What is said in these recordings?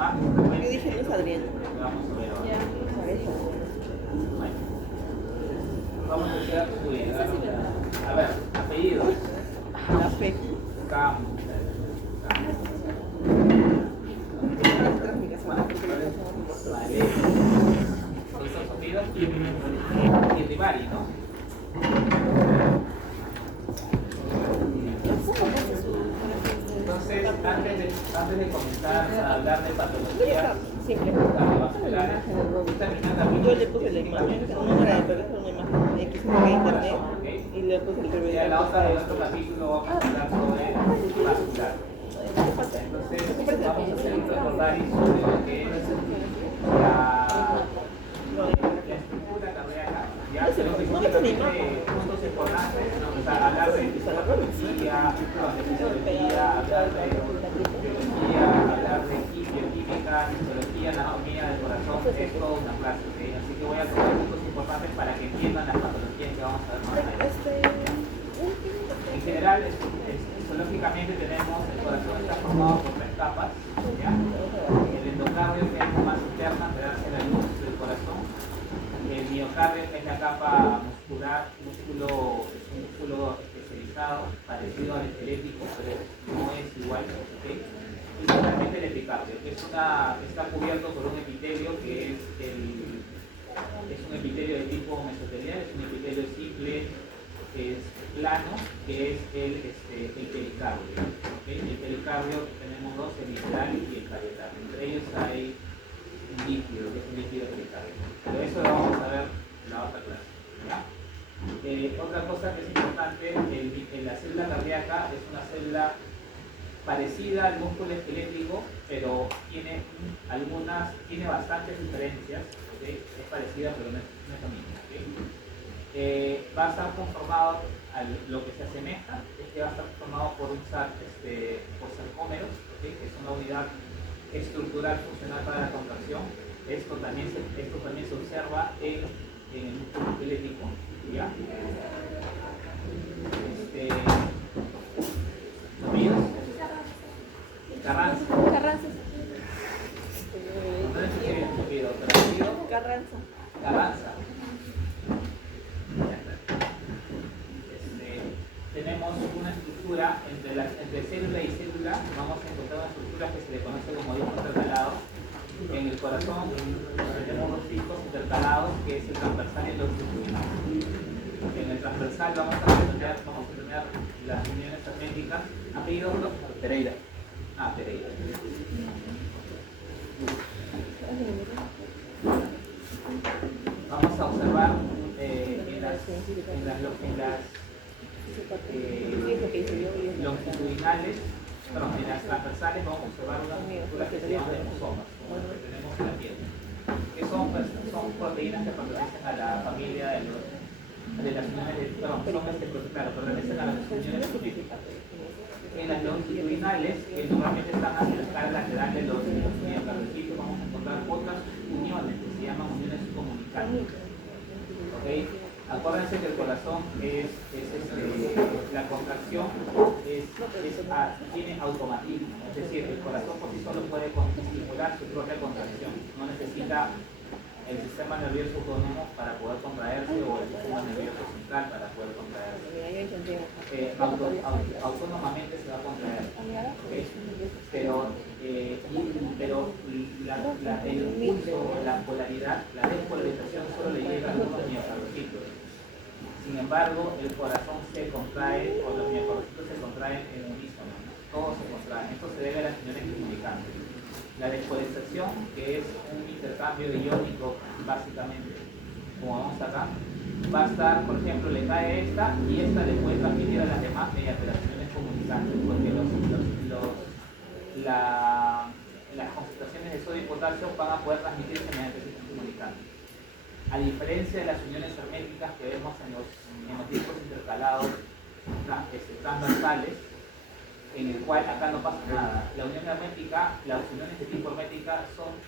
más Yo frecuente dije, no es Adriana. que vamos a ver ahora. Ya, ¿sabes? Bueno, vamos a hacer su edad. A ver, apellidos. La fe. Cam. Vale. Esos sonidos y Ribari, ¿no? Entonces, antes de comenzar a hablar de patología Simple. cardiovasculares, Yo le puse la imagen, no era de bebé, era una imagen X de internet y le puse el bebé. y a la otra de otro capítulo vamos a hablar sobre vascular. Entonces, vamos a hacer un recordario sobre lo que es la estructura cardíaca. Ya tenemos puntos importantes, o sea, hablar de fisiología, hablar de biología, hablar de bioquímica, fisiología, anatomía del corazón, es toda una clase, ¿ok? Así que voy a tocar puntos importantes para que entiendan las patologías que vamos a ver más adelante. En general, fisiológicamente tenemos, el corazón está formado por tres capas, ¿ya? El endocardio, que es la más interna, que hace la luz del corazón. El miocardio, que es la capa muscular, un músculo especializado, parecido al esquelético, pero no es igual, ¿ok? Y finalmente el epicardio, que está cubierto por un epitelio que es un epitelio de tipo mesotelial, es un epitelio simple, es plano, que es el pericardio. ¿Okay? El pericardio tenemos dos, el visceral y el parietal. Entre ellos hay un líquido, que es un líquido pericárdico. Pero eso lo vamos a ver en la otra clase. ¿Ya? Otra cosa que es importante, la célula cardíaca es una célula parecida al músculo esquelético, pero tiene bastantes diferencias. ¿Okay? Es parecida, pero no es lo mismo. ¿Okay? Va a estar conformado, lo que se asemeja es que va a estar conformado por por sarcómeros, ¿okay? Que es una unidad estructural funcional para la contracción. Esto también se observa en el músculo esquelético, ¿ya? ¿Amigos? Carranza. Carranza. No escuché bien tu apellido, pero apellido Carranza. Carranza. Tenemos una estructura entre célula y célula, vamos a encontrar una estructura que se le conoce como disco intercalado. En el corazón tenemos dos discos intercalados, que es el transversal y el longitudinal. En el transversal vamos a tener las uniones herméticas. ¿Apellido? Pereira. Pereira. Vamos a observar en las longitudinales, perdón, en las transversales vamos a observar unas estructuras que se llaman hemosomas, como las que tenemos en la piel, que son proteínas que pertenecen a la familia de las uniones, pertenecen a las uniones herméticas. En las longitudinales, que normalmente están hacia la cara lateral de los miocardiocitos, vamos a encontrar otras uniones que se llaman uniones comunicantes. ¿Okay? Acuérdense que el corazón la contracción tiene automatismo, es decir, el corazón por sí solo puede estimular su propia contracción, no necesita el sistema nervioso autónomo para poder contraerse o el sistema nervioso central para poder contraerse. Autónomamente se va a contraer, ¿okay? Pero el impulso, la polaridad, la despolarización solo le llega a algunos miocardiocitos. Sin embargo, el corazón se contrae o los miocardiocitos se contraen en unísono, ¿no? Todos se contraen. Esto se debe a las uniones comunicantes. La despolarización, que es un intercambio iónico básicamente, como vamos acá, va a estar, por ejemplo, le cae esta y esta le puede transmitir a las demás mediante las uniones comunicantes, porque las concentraciones de sodio y potasio van a poder transmitirse mediante estos comunicantes. A diferencia de las uniones herméticas que vemos en los discos intercalados transversales, en el cual acá no pasa nada. La unión hermética, las uniones de tipo hermética son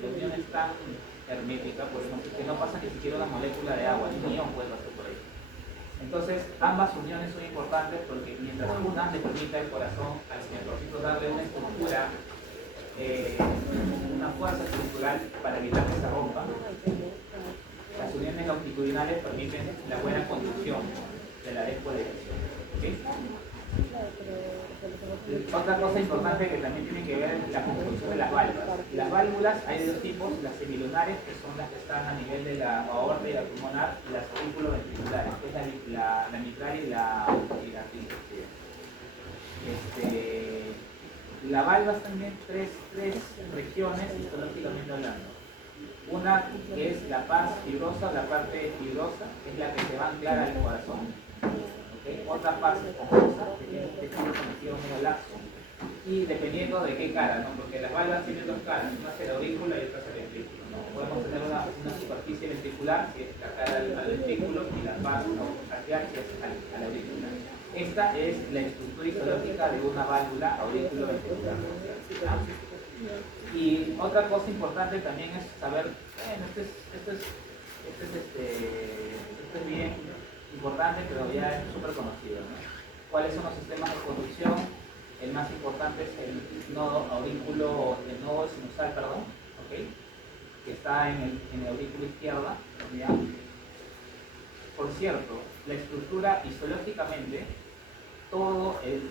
uniones tan herméticas, por ejemplo, que no pasa ni siquiera una molécula de agua, ni un ion puede pasar por ahí. Entonces, ambas uniones son importantes porque mientras una le permite al corazón, al miocardiocito, darle una estructura una fuerza estructural para evitar que se rompa. Las uniones longitudinales permiten la buena conducción de la despoliarización. ¿Okay? Otra cosa importante que también tiene que ver es la construcción de las válvulas. Las válvulas hay de dos tipos, las semilunares, que son las que están a nivel de la aorta y la pulmonar, y las auriculoventriculares, que es la mitral y la arterial. La válvula también tres regiones histológicamente hablando. Una que es la paz fibrosa, la parte fibrosa, es la que se va a anclar al corazón. ¿Okay? Otra paz esponjosa, que tiene un tejido conectivo medio laxo. Y dependiendo de qué cara, ¿no? Porque las válvulas tienen dos caras, una es el aurículo y otra es el ventrículo, ¿no? Podemos tener una superficie ventricular, que es la cara al ventrículo, y la paz axial, que es al aurículo. Esta es la estructura histológica de una válvula auriculoventricular. Y otra cosa importante también es saber, esto es bien importante, pero ya es súper conocido, ¿no? ¿Cuáles son los sistemas de conducción? El más importante es el nodo sinusal, ¿okay? Que está en el aurículo izquierda, ¿ya? Por cierto, la estructura histológicamente,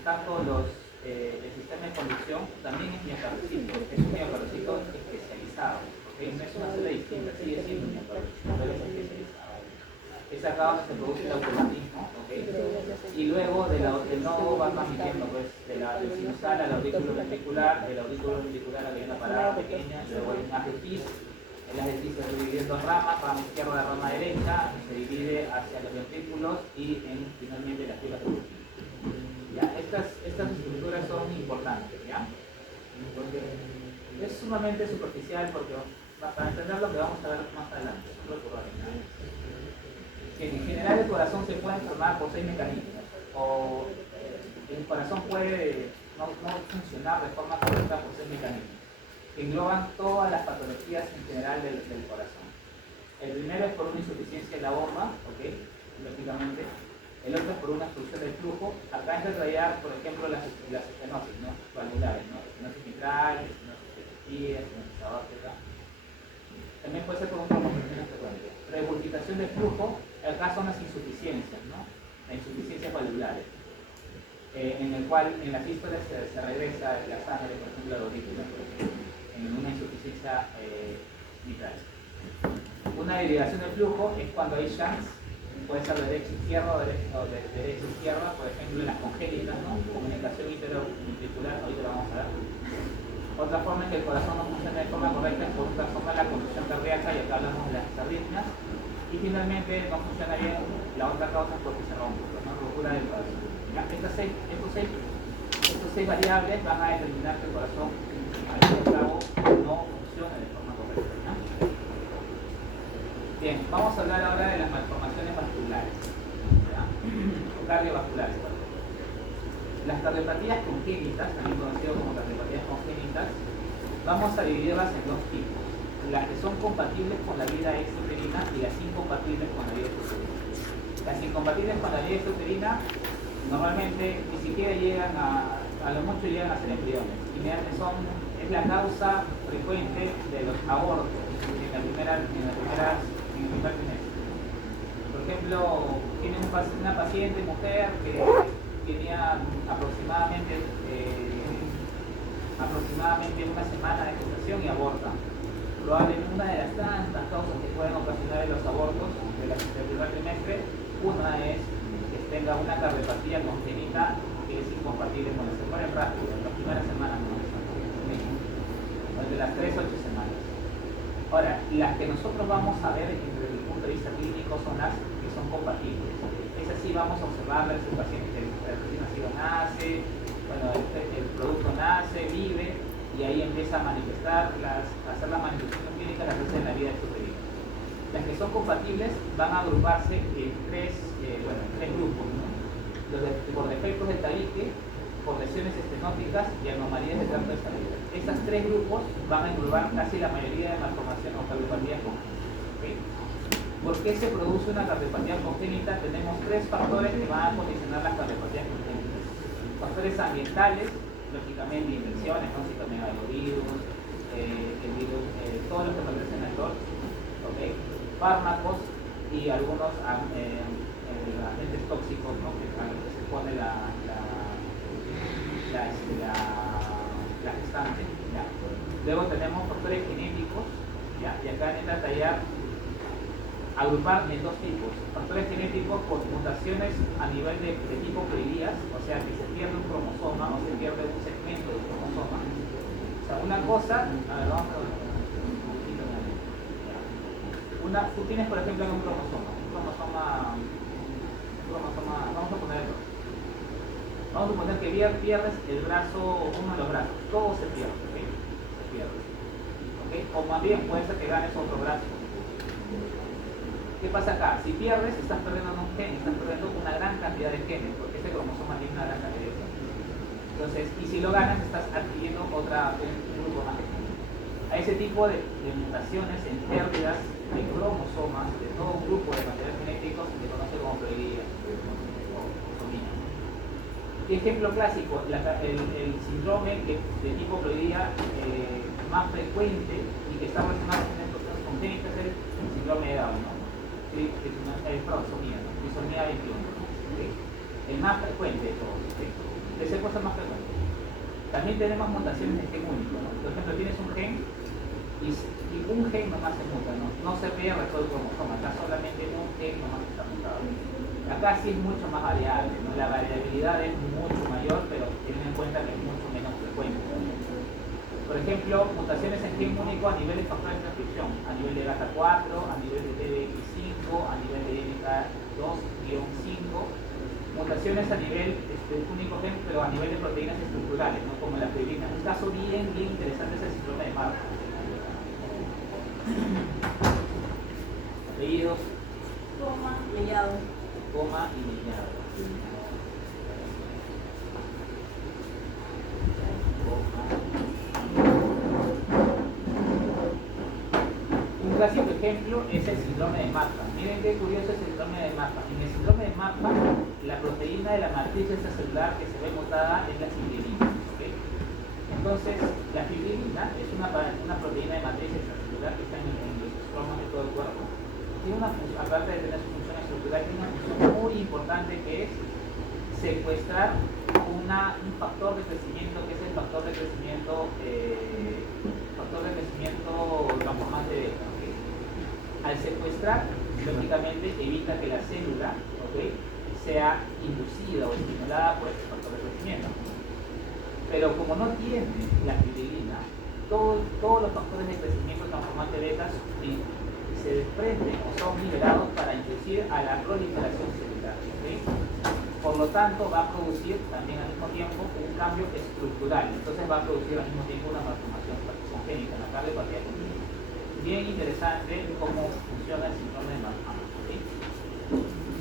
tanto el sistema de conducción también es miocardiocito, es un miocardiocito especializado, ¿okay? No es una célula distinta, sigue siendo un miocardiocito, pero es especializado. Es acá donde se produce el automatismo, ¿okay? Y luego del nodo va transmitiendo pues, del sinusal al aurículo ventricular, del aurículo ventricular a una parada pequeña, luego hay un haz de Fish. El haz de Fish se va dividiendo en ramas, rama izquierda, rama derecha, se divide hacia los ventrículos y finalmente las fibras de Purkinje. ¿Ya? Estas estructuras son importantes, ¿ya? Porque es sumamente superficial porque para entender lo que vamos a ver más adelante, en general el corazón se puede enfermar por 6 mecanismos, o el corazón puede no funcionar de forma correcta por 6 mecanismos, que engloban todas las patologías en general del corazón. El primero es por una insuficiencia de la bomba, ¿okay? Lógicamente. El otro es por una obstrucción del flujo. Acá entra en realidad, por ejemplo, las estenosis, ¿no? Valvulares, ¿no? Estenosis mitral, estenosis de estenosis aórtica. También puede ser por una tromboembolia frecuente. Regurgitación del flujo, acá son las insuficiencias, ¿no? Las insuficiencias valvulares, en el cual en las sístoles se regresa la sangre, por ejemplo, a la aurícula, en una insuficiencia mitral. Una derivación del flujo es cuando hay shunts, puede ser derecha-izquierda o derecha-izquierda, por ejemplo, en las congénitas, ¿no? Comunicación interventricular, ahorita lo vamos a ver. Otra forma en que el corazón no funciona de forma correcta es por otra forma la conducción cardíaca, y acá hablamos de las arritmias. Y finalmente no funciona bien, la otra causa es porque se rompe, ¿no? Ruptura del corazón. ¿Ya? Estos seis variables van a determinar que el corazón al fin y al cabo no funciona de forma correcta, ¿ya? Bien, vamos a hablar ahora de las malformaciones vasculares, ¿ya? O cardiovasculares. Las cardiopatías congénitas, también conocidas como cardiopatías congénitas, vamos a dividirlas en dos tipos: las que son compatibles con la vida extrauterina y las incompatibles con la vida extrauterina. Las incompatibles con la vida extrauterina normalmente ni siquiera llegan a lo mucho llegan a ser embriones, y es la causa frecuente de los abortos en el primer trimestre. Por ejemplo, tiene una paciente mujer que tenía aproximadamente una semana de gestación y aborta. Probablemente una de las tantas causas que pueden ocasionar los abortos del primer trimestre, una es que tenga una cardiopatía congénita que es incompatible con el se mueren rápido, en las primeras semanas no es de las 3 a 8 semanas. Ahora, las que nosotros vamos a ver desde el punto de vista clínico son las que son compatibles. Es así, vamos a observar si el paciente recién nacido nace, el producto nace, vive, y ahí empieza a manifestar, a hacer la manifestación clínica, las veces en la vida extrauterina. Las que son compatibles van a agruparse en tres grupos, ¿no? Por defectos del tabique, por lesiones estenóticas y anomalías del tracto de salida. Estos tres grupos van a englobar casi la mayoría de malformaciones o cardiopatías congénitas. ¿Okay? ¿Por qué se produce una cardiopatía congénita? Tenemos tres factores que van a condicionar las cardiopatías congénitas: factores ambientales, lógicamente infecciones, ¿no? Citomegalovirus, el virus, todo lo que pertenece al TOR, ¿okay? Fármacos y algunos agentes tóxicos, ¿no? A los que se pone la gestante, ¿ya? Luego tenemos factores genéticos, ¿ya? Y acá entra a tallar, agrupar en dos tipos: factores genéticos por mutaciones a nivel de tipo ploidías, o sea que se pierde un cromosoma o se pierde un segmento del cromosoma. O sea, una cosa, a ver, vamos a ver, tú tienes por ejemplo un cromosoma, vamos a ponerlo. Vamos a suponer que pierdes el brazo, uno de los brazos, todo se pierde, ¿okay? Se pierde, ¿okay? O más bien puede ser que ganes otro brazo. ¿Qué pasa acá? Si pierdes, estás perdiendo un gen, estás perdiendo una gran cantidad de genes, porque este cromosoma tiene una gran cantidad de genes. Entonces, y si lo ganas, estás adquiriendo un grupo más de genes. A ese tipo de mutaciones en pérdidas de cromosomas de todo un grupo de materiales genéticos se le conoce como ploidía o cromosomía. Ejemplo clásico, el síndrome de tipo ploidía más frecuente y que está relacionado con enfermedades congénitas es el síndrome de Down, ¿no? Sí, cromosomía, ¿no? Trisomía 21, ¿sí? El más frecuente de todos, ¿sí? Ese es el más frecuente. También tenemos mutaciones de gen único, ¿no? Por ejemplo, tienes un gen y un gen nomás se muta, no se pierde todo el cromosoma, acá solamente un gen nomás está mutado. Acá sí es mucho más variable, ¿no? La variabilidad es mucho mayor, pero teniendo en cuenta que es mucho menos frecuente. Por ejemplo, mutaciones en gen único a nivel de factores de transcripción, a nivel de GATA4, a nivel de TBX5, a nivel de MK2-5, mutaciones a nivel único gen, pero a nivel de proteínas estructurales, ¿no? Como la fibrina. Un caso bien interesante es el síndrome de Marfan. Apellidos. Mellado. Coma y Mellado. Un clásico ejemplo es el síndrome de Marfan. Miren qué curioso es el síndrome de Marfan. En el síndrome de Marfan, la proteína de la matriz extracelular que se ve mutada es la fibrilina. ¿Okay? Entonces, la fibrilina es una proteína de matriz extracelular que está en los estromas de todo el cuerpo. Tiene una función, aparte de tener su función estructural, tiene una función muy importante que es secuestrar un factor de crecimiento, que es el factor de crecimiento transformante beta. ¿Okay? Al secuestrar, lógicamente evita que la célula, ¿okay?, sea inducida o estimulada por este factor de crecimiento. Pero como no tiene la fibrilina, todos los factores de crecimiento transformante beta se desprenden o son liberados para inducir a la proliferación celular. ¿Okay? Por lo tanto, va a producir también al mismo tiempo un cambio estructural. Entonces va a producir al mismo tiempo una malformación congénita, una cardiopatía congénita. Bien interesante cómo funciona el síndrome de Marfan. ¿Okay?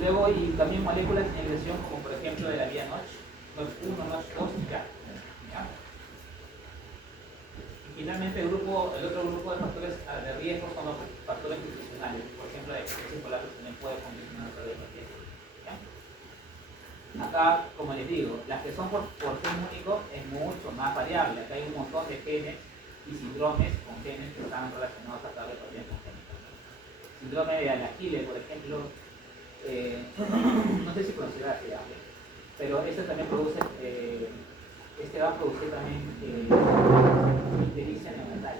Luego, y también moléculas de inhibición, como por ejemplo de la vía Notch, Notch 1, Notch 2, ya. Y finalmente el otro grupo de factores de riesgo son los factores nutricionales. Por ejemplo, la deficiencia polar también puede condicionar la cardiopatía. Acá, como les digo, las que son por gen único es mucho más variable. Acá hay un montón de genes y síndromes con genes que están relacionados a cardiopatía congénita. Síndrome de Alaquile, por ejemplo, no sé si conocerás este, pero este también produce, va a producir también ictericia neonatal.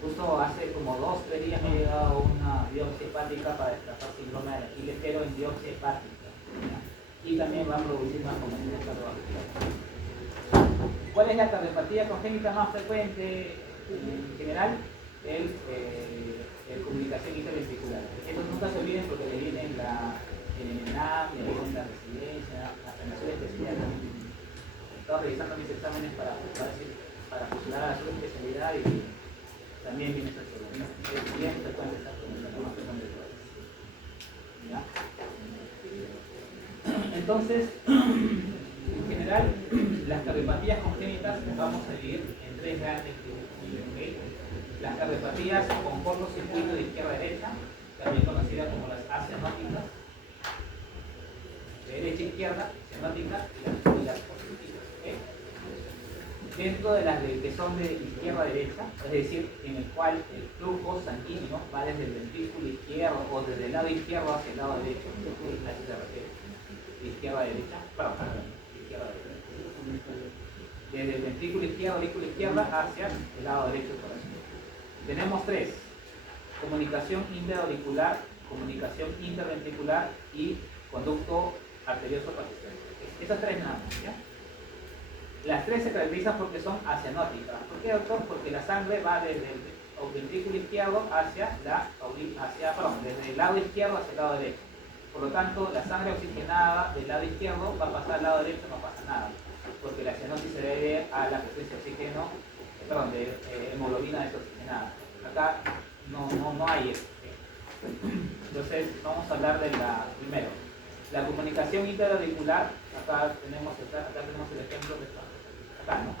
Justo hace como 2-3 días me ha llegado una biopsia hepática para desplazar síndrome de Alaquile, pero en biopsia hepática. ¿Ya? Y también va a producir más componentes cardiovasculares. ¿Cuál es la cardiopatía congénita más frecuente en general? El comunicación interventricular. Estos nunca se olviden porque le viene en el ENAM, le viene en la residencia, hasta en la subespecialidad también. Estaba revisando mis exámenes para postular a la subespecialidad y también viene esta segunda. Es bien frecuente esta pregunta, la más frecuente de todas. ¿Ya? Entonces, en general, las cardiopatías congénitas las vamos a dividir en tres grandes grupos. ¿Okay? Las cardiopatías con cortocircuito de izquierda a derecha, también conocidas como las acianóticas, de derecha a izquierda, cianóticas y las positivas. ¿Okay? dentro de las que son de izquierda a derecha, es decir, en el cual el flujo sanguíneo va desde el ventrículo izquierdo o desde el lado izquierdo hacia el lado derecho, a eso se refiere, de izquierda a derecha, de izquierda a derecha. Desde el ventrículo izquierdo, aurícula izquierda, hacia el lado derecho del corazón. Tenemos tres: comunicación interauricular, comunicación interventricular y conducto arterioso persistente. Esas tres nada más, ¿ya? Las tres se caracterizan porque son asianóticas. ¿Por qué, doctor? Porque la sangre va desde el ventrículo izquierdo desde el lado izquierdo hacia el lado derecho. Por lo tanto, la sangre oxigenada del lado izquierdo va a pasar al lado derecho, no pasa nada, porque la cianosis se debe a la presencia de oxígeno, de hemoglobina desoxigenada. Acá no hay eso. Entonces, vamos a hablar de la primero. La comunicación interauricular, acá tenemos el ejemplo de acá, ¿no?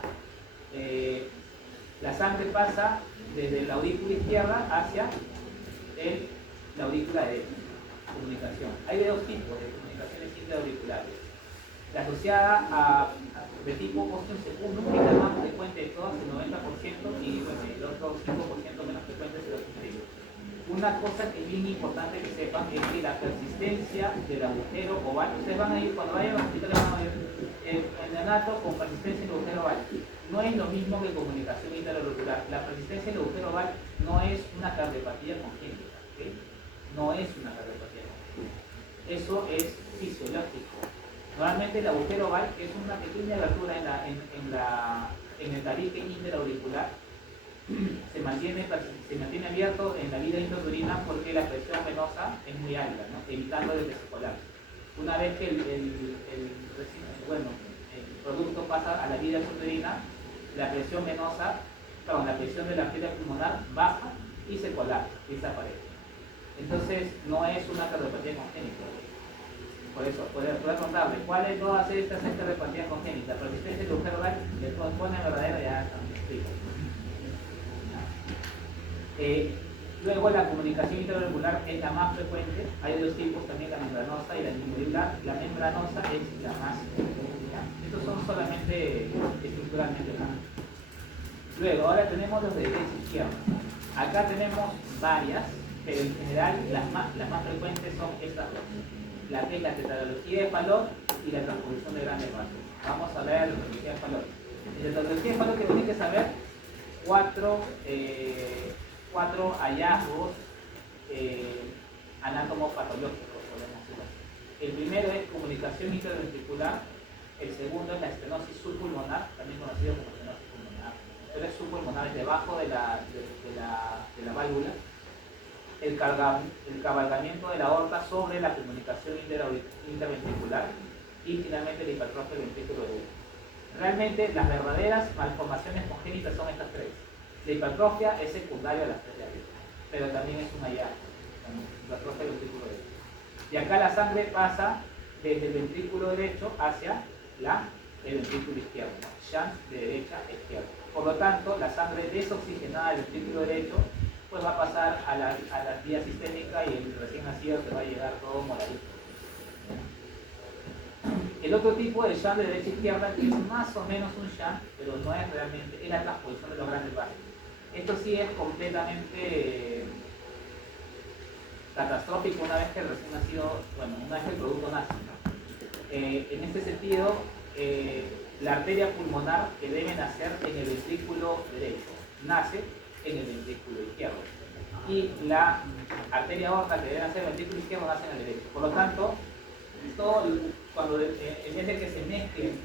La sangre pasa desde la aurícula izquierda hacia la aurícula derecha. Comunicación. Hay de dos tipos de comunicaciones interauriculares. La asociada de tipo óseo segundo, que es la más frecuente de todas, el 90%, y bueno, el otro 5% menos frecuente es el obstétrico. Una cosa que es bien importante que sepan es que la persistencia del agujero oval, ustedes van a ir, cuando vayan a los hospitales van a ver el neonato con persistencia en el agujero oval. No es lo mismo que comunicación interauricular. La persistencia en el agujero oval no es una cardiopatía congénita, ¿okay? No es una cardiopatía congénita. Eso es fisiológico. Normalmente el agujero oval es una pequeña abertura en el tabique interauricular. Se mantiene abierto en la vida intrauterina porque la presión venosa es muy alta, ¿no? Evitando el que se colapse. Una vez que el producto pasa a la vida intrauterina, la presión de la arteria pulmonar baja y se colapsa, y desaparece. Entonces, no es una cardiopatía congénita. Por eso, puedo contarle cuáles de todas estas cardiopatías congénitas. Persistencia del agujero oval, que pone verdadera, ya también explico. Luego la comunicación interauricular es la más frecuente. Hay dos tipos también, la membranosa y la intrauricular. La membranosa es la más frecuente. Estos son solamente estructuralmente más. Luego, ahora tenemos los de derecha e izquierda. Acá tenemos varias, pero en general las más frecuentes son estas dos. La que es la tetralogía de Fallot y la transposición de grandes vasos. Vamos a ver la tetralogía de Fallot. En la tetralogía de Fallot tienen que saber cuatro hallazgos anatomopatológicos, podemos decir así. El primero es comunicación interventricular, el segundo es la estenosis subpulmonar, también conocido como estenosis pulmonar. Pero es subpulmonar, es debajo de la válvula. El cabalgamiento de la aorta sobre la comunicación interventricular y finalmente la hipertrofia del ventrículo derecho. Realmente las verdaderas malformaciones congénitas son estas tres. La hipertrofia es secundaria a las tres de arriba, pero también es un hallazgo, la hipertrofia del ventrículo derecho. Y acá la sangre pasa desde el ventrículo derecho hacia el ventrículo izquierdo, ¿no? Shunt de derecha a izquierda. Por lo tanto, la sangre desoxigenada del ventrículo derecho pues va a pasar a la vía sistémica y el recién nacido se va a llegar todo moradito. El otro tipo de shunt de derecha a izquierda, que es más o menos un shunt, pero no es realmente, es la transposición de los grandes vasos. Esto sí es completamente catastrófico una vez que el recién nacido, una vez que el producto nace, ¿no? En este sentido, la arteria pulmonar que debe nacer en el ventrículo derecho, nace en el ventrículo izquierdo. Y la arteria aorta que debe nacer en el ventrículo izquierdo nace en el derecho. Por lo tanto, cuando en vez de que se mezclen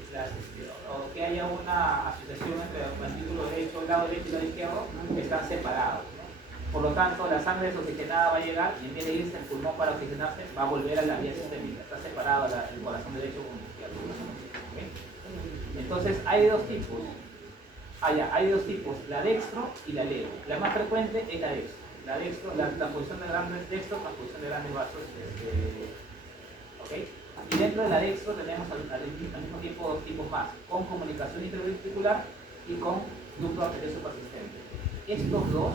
o que haya una asociación entre el ventrículo derecho, el lado derecho y el lado izquierdo, están separados, ¿no? Por lo tanto, la sangre desoxigenada va a llegar y en vez de irse al pulmón para oxigenarse, va a volver a la vía sistémica. Está separado el corazón derecho con el izquierdo. ¿Okay? Entonces, hay dos tipos. Hay dos tipos, la dextro y la levo. La más frecuente es la dextro. La dextro, la posición de grandes dextro, la posición de grandes vasos. ¿Okay? Y dentro de la dextro tenemos al mismo tiempo dos tipos más, con comunicación interventricular y con ducto arterioso persistente. Estos dos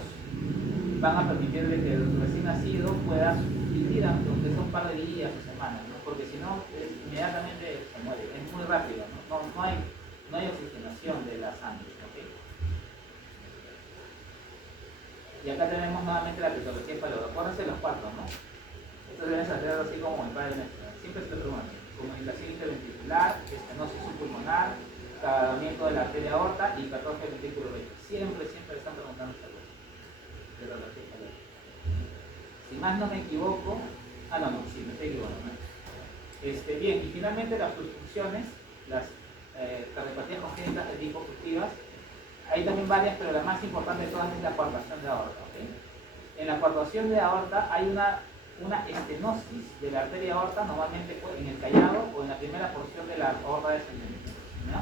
van a permitir que el recién nacido pueda vivir aunque son un par de días o semanas, ¿no? Porque si no, inmediatamente se muere, es muy rápido, ¿no? No hay oxigenación de la sangre. Y acá tenemos nuevamente la fisiología espaliosa. Acuérdense los cuatro, ¿no? Esto deben saber así como el padre nuestro. Siempre se te pregunta. Comunicación interventricular, estenosis subpulmonar, acabamiento de la arteria aorta y hipertrofia del ventrículo derecho. Siempre están preguntando esta cosa. De la fisiología espaliosa. Si más no me equivoco, sí, me estoy equivocando. Bien, y finalmente las obstrucciones, las cardiopatías congénitas de tipo obstructivas, hay también varias, pero la más importante de todas es la coartación de aorta. ¿Okay? En la coartación de aorta hay una estenosis de la arteria aorta, normalmente en el callado o en la primera porción de la aorta descendente. ¿No?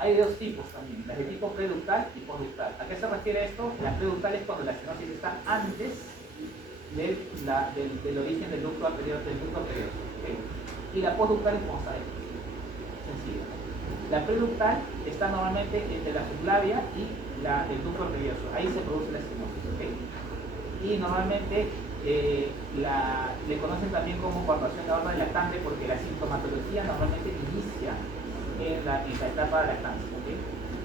Hay dos tipos también, las de tipo preductal y postductal. ¿A qué se refiere esto? La preductal es cuando la estenosis está antes del origen del ducto arterioso. ¿Okay? Y la postductal es como sabemos. Sencillo. La preductal está normalmente entre la subclavia y el ducto arterioso. Ahí se produce la estenosis. ¿Okay? Y normalmente le conocen también como coartación de aorta lactante porque la sintomatología normalmente inicia en la etapa de lactancia. ¿Okay?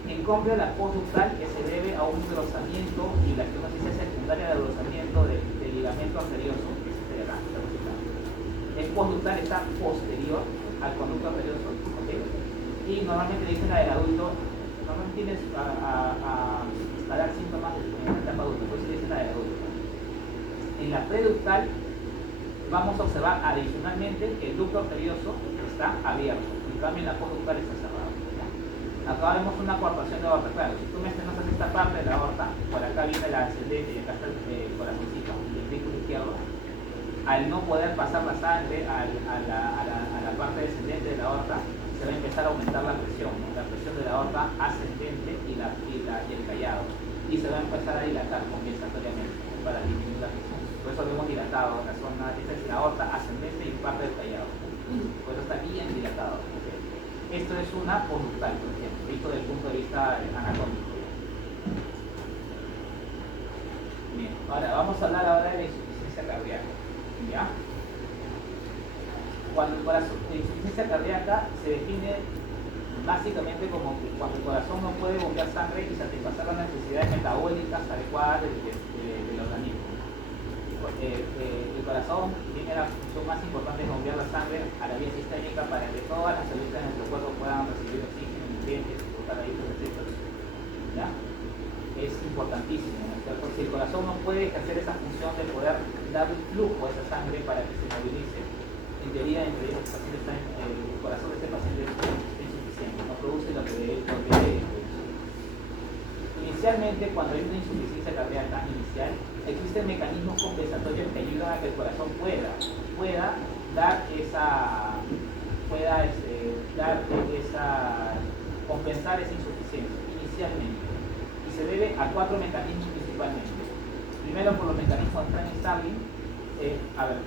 En cambio, la postductal, que se debe a un engrosamiento y la estenosis es secundaria del engrosamiento del ligamento arterioso, que es este de acá, el postductal está posterior al conducto arterioso. ¿Okay? Y normalmente dicen la del adulto, normalmente tienes a instalar síntomas en la etapa adulta, por eso dicen la del adulto. En la preductal vamos a observar adicionalmente que el ducto arterioso está abierto, en cambio en la postductal está cerrado. ¿Ya? Acá vemos una coartación de aorta. Claro, si tú me estenosas esta parte de la aorta, por acá viene la ascendente y acá está el corazoncito, el ventrículo izquierdo. Al no poder pasar la sangre a la parte descendente de la aorta, se va a empezar a aumentar la presión, ¿no? La presión de la aorta ascendente y el callado, y se va a empezar a dilatar compensatoriamente para disminuir la presión. Por eso lo hemos dilatado la zona, esta es la aorta ascendente y parte del callado. Por eso está bien dilatado. ¿Okay? Esto es una postductal, por ejemplo, visto desde el punto de vista anatómico. Bien, ahora vamos a hablar ahora de la insuficiencia cardíaca. ¿Ya? Cuando la insuficiencia cardíaca se define básicamente como cuando el corazón no puede bombear sangre y satisfacer las necesidades metabólicas adecuadas del organismo. El corazón tiene la función más importante de bombear la sangre a la vía sistémica para que todas las células de nuestro cuerpo puedan recibir oxígeno, nutrientes, etc. ¿Ya? Es importantísimo, ¿no? Porque si el corazón no puede ejercer esa función de poder dar flujo a esa sangre para que se movilice, en teoría, el corazón de este paciente es insuficiente, no produce lo que debe producir. Inicialmente, cuando hay una insuficiencia cardíaca inicial, existen mecanismos compensatorios que ayudan a que el corazón pueda compensar esa insuficiencia inicialmente. Y se debe a cuatro mecanismos principalmente. Primero, por los mecanismos de Frank-Starling.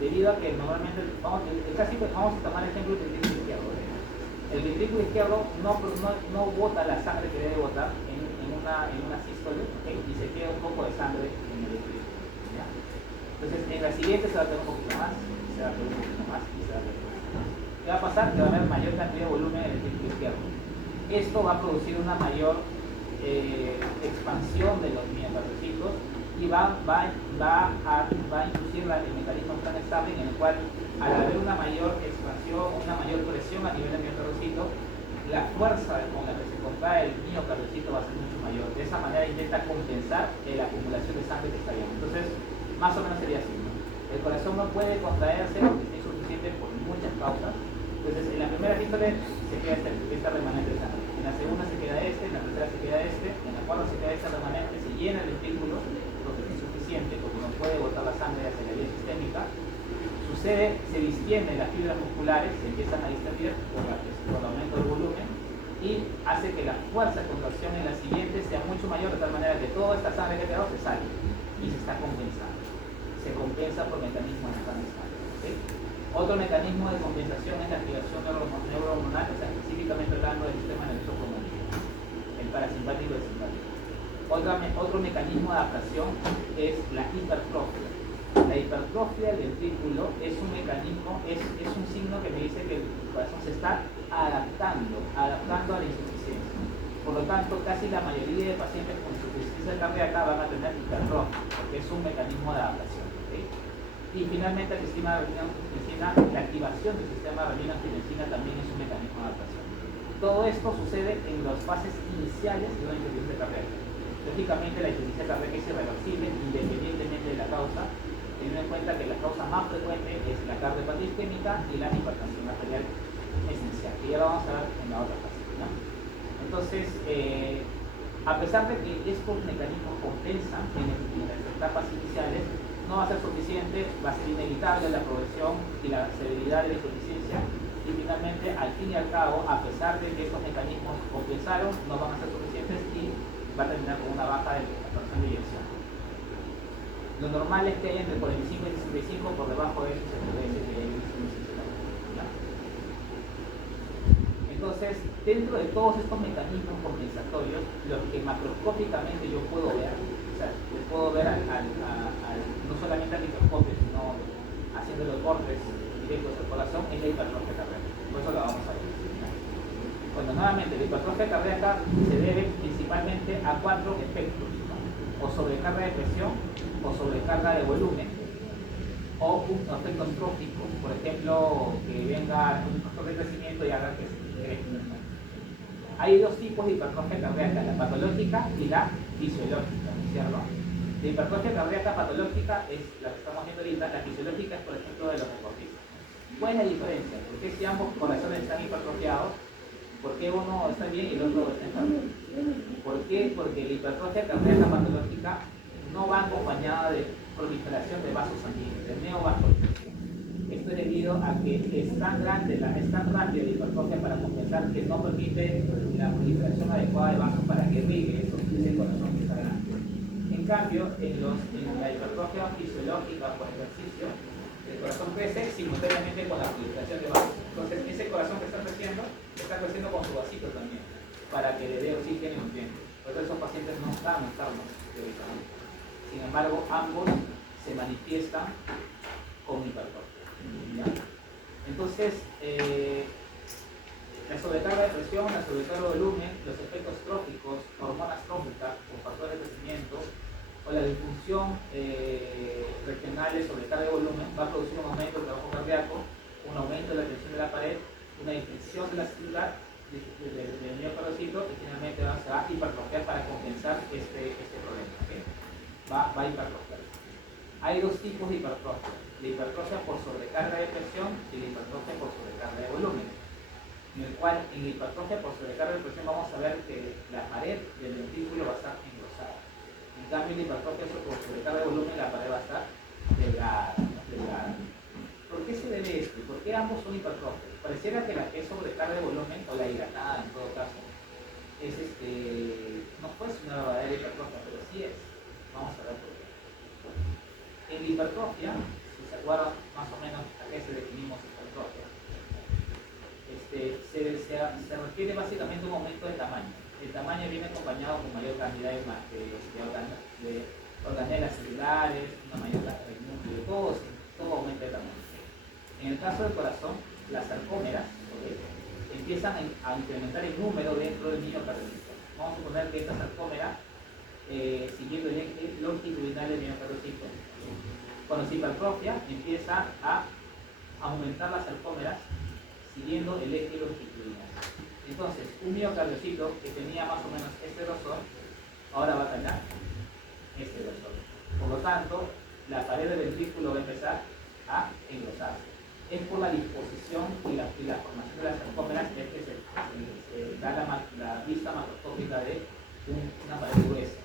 Debido a que normalmente, vamos a tomar el ejemplo del ventrículo izquierdo. El ventrículo izquierdo no bota la sangre que debe botar en una sístole, ¿okay? Y se queda un poco de sangre en el ventrículo. ¿Ya? Entonces, en la siguiente se va a tener un poquito más, se va a tener un poquito más y se va a tener un poquito más. ¿Qué va a pasar? Que va a haber mayor cantidad de volumen en el ventrículo izquierdo. Esto va a producir una mayor expansión de los miocardiocitos y va a inducir el mecanismo de Frank-Starling, en el cual, al haber una mayor expansión, una mayor presión a nivel del miocardiocito, la fuerza con la que se contrae el miocardiocito va a ser mucho mayor. De esa manera intenta compensar la acumulación de sangre que está bien. Entonces, más o menos sería así, ¿no? El corazón no puede contraerse porque es insuficiente por muchas causas. Entonces, en la primera sístole se queda esta remanente de sangre. En la segunda se queda en la tercera se queda en la cuarta se queda esta remanente, se llena el ventrículo, porque es insuficiente, porque no puede botar la sangre hacia la vía sistémica. Sucede, se distienden las fibras musculares, se empiezan a distender por el aumento del volumen y hace que la fuerza de contracción en la siguiente sea mucho mayor, de tal manera que toda esta sangre que ha quedado se sale y se está compensando. Se compensa por mecanismos de Frank-Starling. ¿Okay? Otro mecanismo de compensación es la activación neurohormonal, o sea, específicamente hablando del sistema nervioso hormonal, el parasimpático y el simpático. Otro mecanismo de adaptación es la hipertrofia. La hipertrofia del ventrículo es un mecanismo, es un signo que me dice que el corazón se está adaptando a la insuficiencia. Por lo tanto, casi la mayoría de pacientes con insuficiencia cardíaca van a tener hipertrofia, porque es un mecanismo de adaptación. ¿Okay? Y finalmente el sistema de renina-angiotensina, la activación del sistema de renina-angiotensina también es un mecanismo de adaptación. Todo esto sucede en las fases iniciales de una insuficiencia cardíaca. Lógicamente la insuficiencia cardíaca es irreversible independientemente de la causa, teniendo en cuenta que la causa más frecuente es la cardiopatia isquémica y la hipertensión arterial esencial, que ya lo vamos a ver en la otra fase, ¿no? Entonces, a pesar de que estos mecanismos compensan en las etapas iniciales, no va a ser suficiente, va a ser inevitable la progresión y la severidad de la insuficiencia, y finalmente, al fin y al cabo, a pesar de que estos mecanismos compensaron, no van a ser suficientes y va a terminar con una baja de la fracción de eyección. Lo normal es que haya entre 45 y 65, por debajo de eso se puede decir que hay insuficiencia. Entonces, dentro de todos estos mecanismos compensatorios, los que macroscópicamente yo puedo ver, o sea, les puedo ver no solamente al microscopio, sino haciendo los cortes directos al corazón, es la hipertrofia cardíaca. Por eso lo vamos a ver. Bueno, nuevamente, la hipertrofia cardíaca se debe principalmente a 4 efectos, ¿no? O sobrecarga de presión, o sobrecarga de volumen, o un efecto trófico, por ejemplo, que venga un factor de crecimiento y haga que se crezca. Hay dos tipos de hipertrofia cardíaca, la patológica y la fisiológica, ¿no es cierto? La hipertrofia cardíaca patológica es la que estamos viendo ahorita, la fisiológica es, por ejemplo, de los deportistas. ¿Cuál es la diferencia? ¿Por qué si ambos corazones están hipertrofiados, por qué uno está bien y el otro está enfermo? ¿Por qué? Porque la hipertrofia cardíaca patológica no va acompañada de proliferación de vasos sanguíneos, de neovascularización. Esto es debido a que es tan grande, es tan rápida la hipertrofia para compensar que no permite la proliferación adecuada de vasos para que irrigue ese corazón que está grande. En cambio, en la hipertrofia fisiológica por ejercicio, el corazón crece simultáneamente con la proliferación de vasos. Entonces, ese corazón que está creciendo con su vasito también, para que le dé oxígeno y nutrientes. Por eso esos pacientes no están enfermos teóricamente. Sin embargo, ambos se manifiestan con hipertrofia. ¿Ya? Entonces, la sobrecarga de presión, la sobrecarga de volumen, los efectos tróficos, hormonas tróficas o factores de crecimiento, o la disfunción regional de sobrecarga de volumen va a producir un aumento del trabajo cardíaco, un aumento de la tensión de la pared, una distensión de la célula del miocardiocito y finalmente se va a hipertrofiar para compensar este problema. ¿Okay? Va a hipertrofiar. Hay dos tipos de hipertrofia: la hipertrofia por sobrecarga de presión y la hipertrofia por sobrecarga de volumen. En el cual, en la hipertrofia por sobrecarga de presión, vamos a ver que la pared del ventrículo va a estar engrosada. En cambio, en la hipertrofia por sobrecarga de volumen, la pared va a estar delgada. ¿Por qué se debe esto? ¿Por qué ambos son hipertrofias? Pareciera que la que es sobrecarga de volumen, o la hidratada en todo caso, es no fuese una verdadera hipertrofia, pero sí es. Vamos a ver por qué. En la hipertrofia, si se acuerdan más o menos a qué se definimos hipertrofia, se refiere básicamente a un aumento de tamaño. El tamaño viene acompañado con mayor cantidad de organelas celulares, una mayor cantidad de núcleo, todo aumenta de tamaño. En el caso del corazón, las sarcómeras empiezan a incrementar el número dentro del miocardiocito. Vamos a suponer que esta sarcómera, siguiendo el eje longitudinal del miocardiocito, cuando se hipertrofia, empieza a aumentar las sarcómeras siguiendo el eje longitudinal. Entonces, un miocardiocito que tenía más o menos este grosor, ahora va a tener este grosor. Por lo tanto, la pared del ventrículo va a empezar a engrosarse. Es por la disposición y la formación de las sarcómeras que se da la vista macroscópica de una pared gruesa.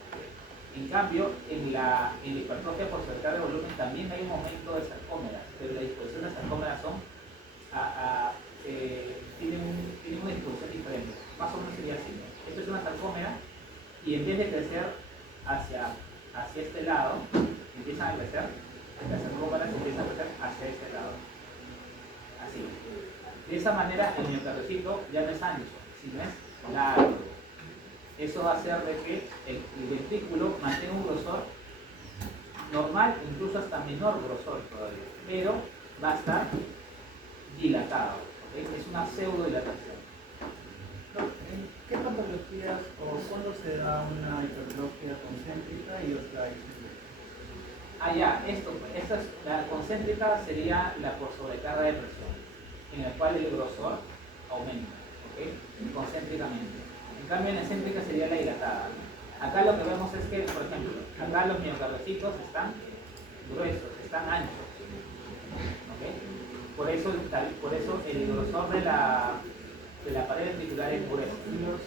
En cambio, en la hipertrofia por sobrecarga de volumen también hay un aumento de sarcómeras, pero la disposición de las sarcómeras tiene una disposición diferente. Más o menos sería así. Esto es una sarcómera y en vez de crecer hacia este lado, empiezan a crecer, las sarcómeras empiezan a crecer hacia este lado. Así. De esa manera el miocardiocito ya no es ancho, sino es largo. Eso va a hacer de que el ventrículo mantenga un grosor normal, incluso hasta menor grosor todavía, pero va a estar dilatado. ¿Okay? Es una pseudodilatación. ¿En qué patologías o cuándo se da una hipertrofia con concéntrica y otra excéntrica. Ah, ya, esta es, la concéntrica sería la por sobrecarga de presión, en el cual el grosor aumenta, ¿ok? Concéntricamente. En cambio, en excéntrica sería la dilatada. Acá lo que vemos es que, por ejemplo, acá los miocardiocitos están gruesos, están anchos, ¿ok? Por eso el grosor de la pared ventricular es grueso. ¿Y los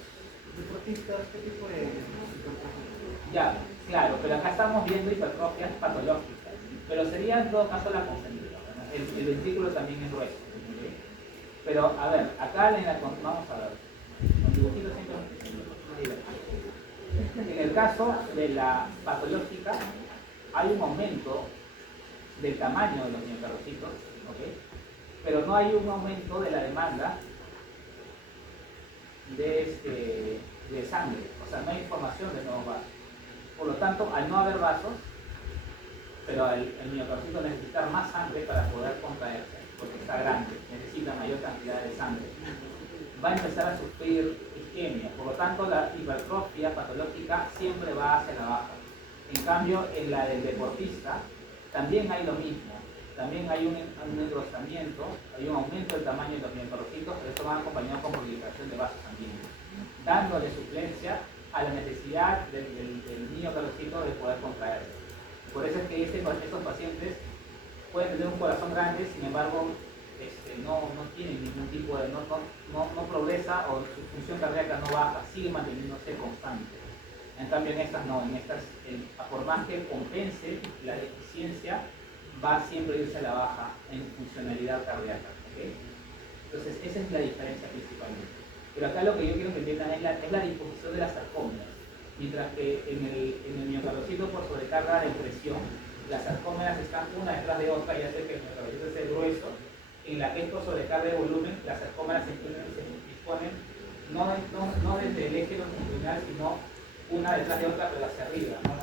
deportistas qué tipo de hipertrofia? Ya, claro, pero acá estamos viendo hipertrofias patológicas, pero sería en todo caso la concéntrica, ¿no? El ventrículo también es grueso, ¿ok? Pero a ver, acá vamos a ver, con dibujitos siempre más divertido. En el caso de la patológica hay un aumento del tamaño de los miocardiocitos, ¿ok? Pero no hay un aumento de la demanda de sangre, o sea, no hay formación de nuevos vasos. Por lo tanto, al no haber vasos, pero el miocardiocito necesita más sangre para poder contraerse, porque está grande, necesita mayor cantidad de sangre, va a empezar a sufrir isquemia. Por lo tanto, la hipertrofia patológica siempre va hacia la baja. En cambio, en la del deportista también hay lo mismo. También hay un engrosamiento, hay un aumento del tamaño de los miocardiocitos, pero esto va acompañado con proliferación de vasos sanguíneos, dándole suplencia a la necesidad del miocardiocito de poder contraerse. Por eso es que estos pacientes pueden tener un corazón grande, sin embargo, no tienen ningún tipo de, no progresa o su función cardíaca no baja, sigue manteniéndose constante. En cambio en estas no, por más que compense la deficiencia, va siempre a irse a la baja en funcionalidad cardíaca, ¿okay? Entonces esa es la diferencia principalmente. Pero acá lo que yo quiero que entiendan es la disposición de las sarcómeras. Mientras que en el miocardiocito por sobrecarga de presión, las sarcómeras están una detrás de otra y hace que el miocardiocito esté grueso. En la que es por sobrecarga de volumen, las sarcómeras se disponen no desde el eje longitudinal, sino una detrás de otra, pero hacia arriba, ¿no?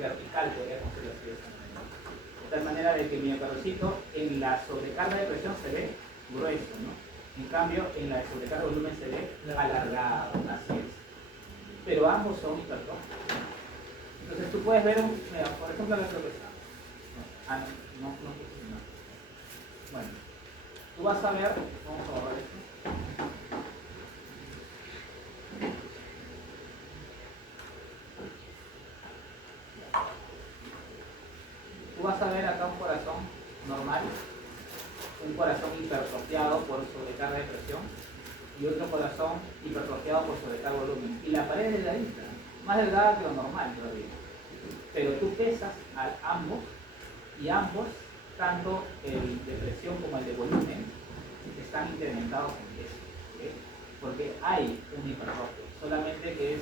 Vertical, podríamos decirlo así. De tal manera de que el miocardiocito en la sobrecarga de presión se ve grueso, ¿no? En cambio, en la sobrecarga de volumen se ve alargado, así es. Pero ambos son hipertróficos. Entonces tú puedes ver mira, por ejemplo, lo que está. No. Bueno, tú vas a ver, vamos a borrar esto. Tú vas a ver acá un corazón normal, un corazón hipertrofiado por sobrecarga de presión y otro corazón hipertrofiado por sobrecarga de volumen. Y la pared es delgadita, más delgada que lo normal todavía. Pero tú pesas a ambos y ambos, tanto el de presión como el de volumen, están incrementados en peso, ¿okay? Porque hay un hipertrofio, solamente que es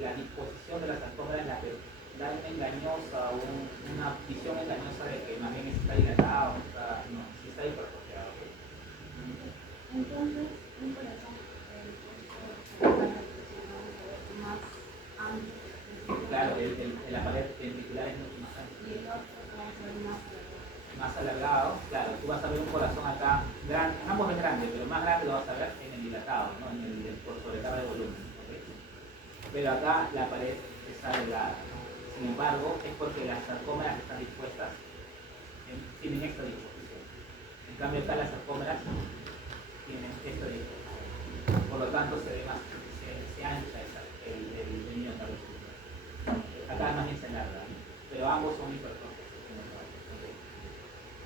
la disposición de las sarcómeras la que da una engañosa, una visión engañosa de que más bien está dilatado, no, sí está hipertrofiado. ¿Okay? Entonces, un corazón más amplio. Claro, la pared ventricular es mucho más amplia. Y el otro va a ser Más alargado, claro, tú vas a ver un corazón acá, grande, ambos es grande, pero más grande lo vas a ver en el dilatado, ¿no? En el por sobrecarga de volumen. ¿Okay? Pero acá la pared está delgada. Sin embargo, es porque las sarcómeras están dispuestas, tienen esta disposición. En cambio acá las sarcómeras tienen esta disposición. Por lo tanto se ve más, se ancha el miocardiocito. Acá más bien se alarga, ¿no? Pero ambos son hipertróficos.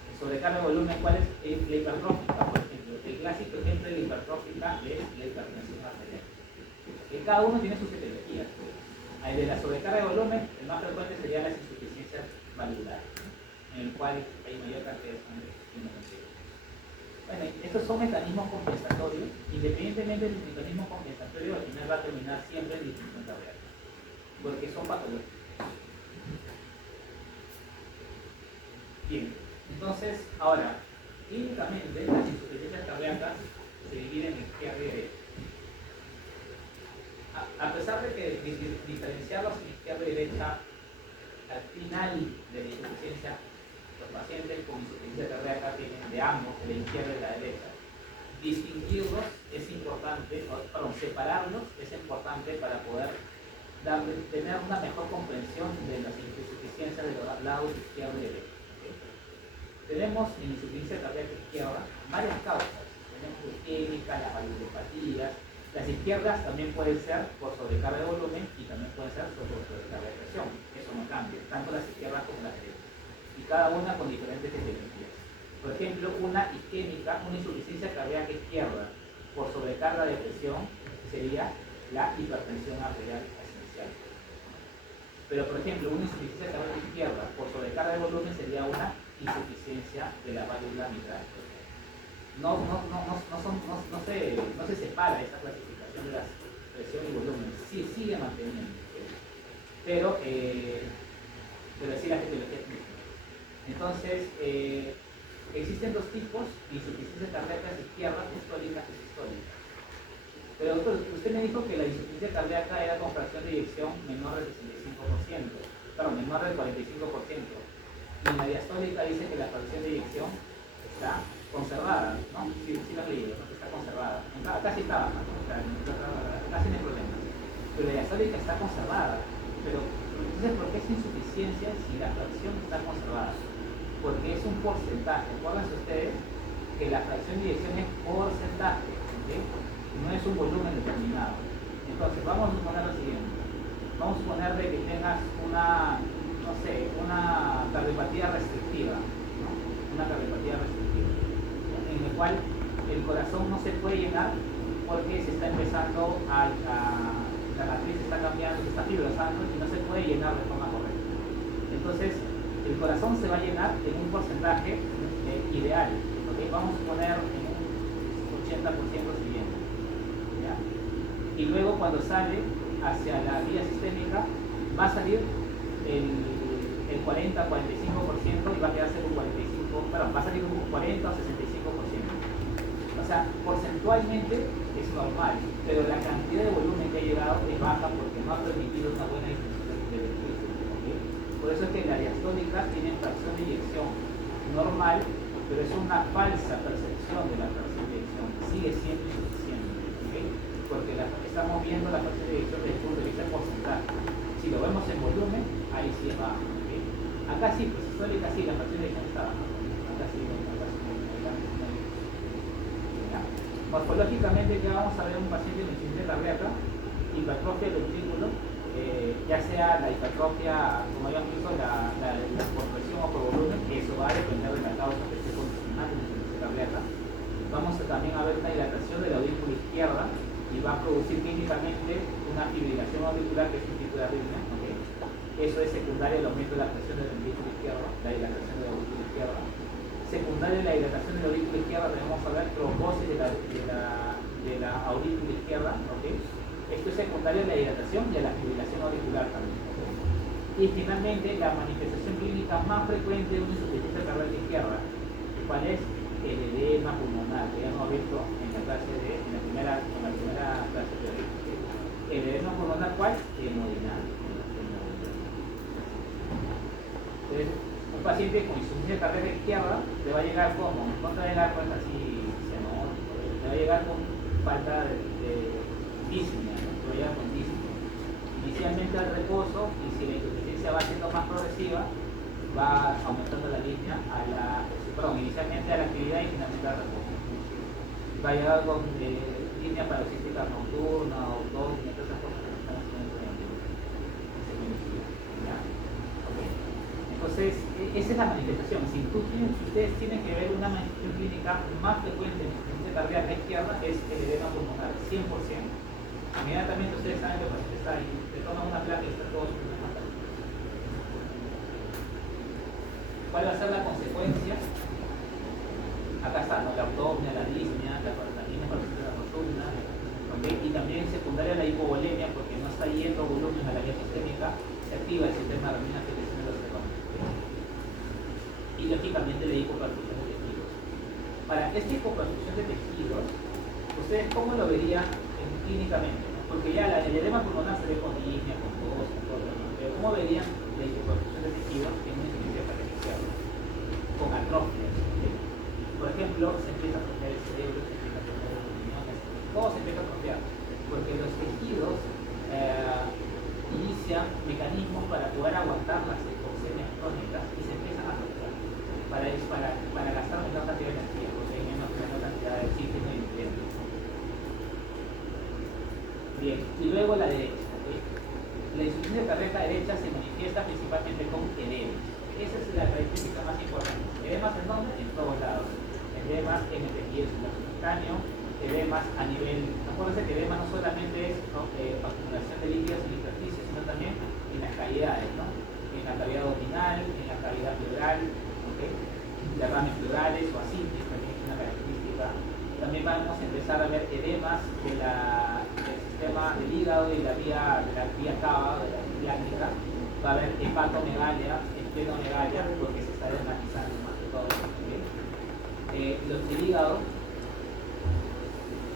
En sobrecarga de volumen, ¿cuál es la hipertrófica? Por ejemplo, el clásico ejemplo de la hipertrófica es la hipertensión arterial. Que cada uno tiene sus etiologías. El de la sobrecarga de volumen, el más frecuente sería las insuficiencias valvulares, en el cual hay mayor cantidad de sangre que no consigue. Bueno, estos son mecanismos compensatorios. Independientemente del mecanismo compensatorio, al final va a terminar siempre en disfunción cardíaca, porque son patológicos. Bien, entonces, ahora, clínicamente las insuficiencias cardíacas se dividen en izquierda y derecha. A pesar de que diferenciarlos en izquierda y derecha, al final de la insuficiencia, los pacientes con insuficiencia cardíaca tienen de ambos, de la izquierda y de la derecha. Distinguirlos es importante, separarlos es importante para poder tener una mejor comprensión lados izquierdo y derecho. ¿Okay? Tenemos en insuficiencia cardíaca izquierda varias causas. Tenemos isquémica, las valvulopatías. Las izquierdas también pueden ser por sobrecarga de volumen y también pueden ser por sobrecarga de presión. Eso no cambia, tanto las izquierdas como las derechas. Y cada una con diferentes etiologías. Por ejemplo, una isquémica, una insuficiencia cardíaca izquierda por sobrecarga de presión sería la hipertensión arterial esencial. Pero, por ejemplo, una insuficiencia cardíaca izquierda por sobrecarga de volumen sería una insuficiencia de la válvula mitral. No se separa esa clasificación de las presión y volumen, sí sigue manteniendo, pero sí las etiologías mismas. Entonces, existen dos tipos de insuficiencias cardíacas izquierdas, sistólicas y sistólicas. Pero doctor, usted me dijo que la insuficiencia cardíaca era con fracción de eyección menor del 65%, perdón, menor del 45%. Y en la diastólica dice que la fracción de eyección está conservada, ¿no? Sí lo he leído, ¿no? Está conservada. Acá sí está baja, ¿no? Acá sí no hay problema. Pero la diastólica está conservada. Pero entonces, ¿por qué es insuficiencia si la fracción está conservada? Porque es un porcentaje. Acuérdense ustedes que la fracción de eyección es porcentaje, ¿okay? No es un volumen determinado. Entonces, vamos a suponer lo siguiente. Vamos a suponer de que tengas una, no sé, una cardiopatía restrictiva, ¿no? Una cardiopatía restrictiva, en el cual el corazón no se puede llenar porque se está empezando la matriz está cambiando, se está fibrosando y no se puede llenar de forma correcta. Entonces, el corazón se va a llenar en un porcentaje ideal, ¿okay? Vamos a poner en un 80% siguiente, ¿ya? Y luego cuando sale hacia la vía sistémica va a salir el 40-45% y va a quedarse con 45%, perdón, va a salir con un 40 o 65%. O sea, porcentualmente es normal, pero la cantidad de volumen que ha llegado es baja porque no ha permitido una buena distribución de electricidad. ¿Okay? Por eso es que la diastólica tiene fracción de eyección normal, pero es una falsa percepción de la fracción de eyección, sigue siendo insuficiente. ¿Okay? Porque estamos viendo la fracción de eyección desde el punto de vista porcentaje. Si lo vemos en volumen, ahí sí es baja. ¿Okay? Acá sí, pues diastólica sí, la fracción de eyección está baja. Acá sí, morfológicamente ya vamos a ver un paciente con insuficiencia cardíaca, hipertrofia del ventrículo, ya sea la hipertrofia, como habíamos visto, la por presión o por volumen, que eso va a depender de la causa que esté condicionada en la insuficiencia cardíaca. Vamos también a ver una dilatación de la aurícula izquierda y va a producir clínicamente una fibrilación auricular, que es un tipo de arritmia. ¿Okay? Eso es secundario al aumento de la presión del ventrículo izquierdo, la dilatación de la aurícula izquierda. Secundaria a la dilatación de la aurícula izquierda tenemos a ver trombosis de la aurícula izquierda, ¿okay? Esto es secundario a la dilatación y a la fibrilación auricular también. ¿Okay? Y finalmente la manifestación clínica más frecuente de una insuficiencia cardíaca izquierda, ¿cuál es? El edema pulmonar, que ya hemos visto en la primera clase de teórica. ¿Okay? El edema pulmonar, ¿cuál? Hemodinal. Entonces, un paciente con insuficiencia cardíaca izquierda le va a llegar como, no te va a llegar pues así, le va a llegar con falta de disnea, ¿no? Le va a llegar con disnea. Inicialmente al reposo, y si la insuficiencia va siendo más progresiva, va aumentando la disnea inicialmente a la actividad y finalmente al reposo. Va a llegar con disnea paroxística nocturna o todas esas cosas que estamos viendo en ¿ya? Okay. Entonces, esa es la manifestación. Si ustedes tienen que ver una manifestación clínica más frecuente en insuficiencia cardíaca izquierda, es el edema pulmonar, 100%. Inmediatamente ustedes saben que el paciente está ahí, le toman una placa y está todo súper mal. ¿Cuál va a ser la consecuencia? Acá está, ¿no? La autopsia, la disnea, la parotidina, la rotura, ¿okay? Y también secundaria la hipovolemia, porque no está yendo volumen a la vía sistémica, se activa el sistema de renina, secreción de los fenómenos. Y lógicamente la hipoperfusión de tejidos. Para esta hipoperfusión de tejidos, ¿ustedes cómo lo verían clínicamente? ¿No? Porque ya el edema pulmonar se ve con disnea, con tos, con todo, ¿no? Pero ¿cómo verían la hipoperfusión de tejidos en una insuficiencia cardíaca izquierda? Con atrofia. ¿Sí? Por ejemplo, se empieza a atrofiar el cerebro, se empieza a atrofiar los riñones, todo se empieza a atrofiar, porque los tejidos inician mecanismos para poder aguantar las hipoxemias crónicas Bien, y luego la derecha. ¿Ok? La insuficiencia cardíaca derecha se manifiesta principalmente con edemas. Esa es la característica más importante. Edemas en dónde? En todos lados. Edemas en el tejido subcutáneo, edemas a nivel. Acuérdense que edema no solamente es acumulación de líquidos en el intersticio, sino también en las cavidades, ¿no? En la cavidad abdominal, en la cavidad pleural, ¿okay? Derrames pleurales o ascites, también es una característica. También vamos a empezar a ver edemas del sistema del hígado y de la vía cava, de la glándula. Va a haber hepatomegalia, esplenomegalia, porque se está desmatizando más que todo. ¿Okay? Los del hígado,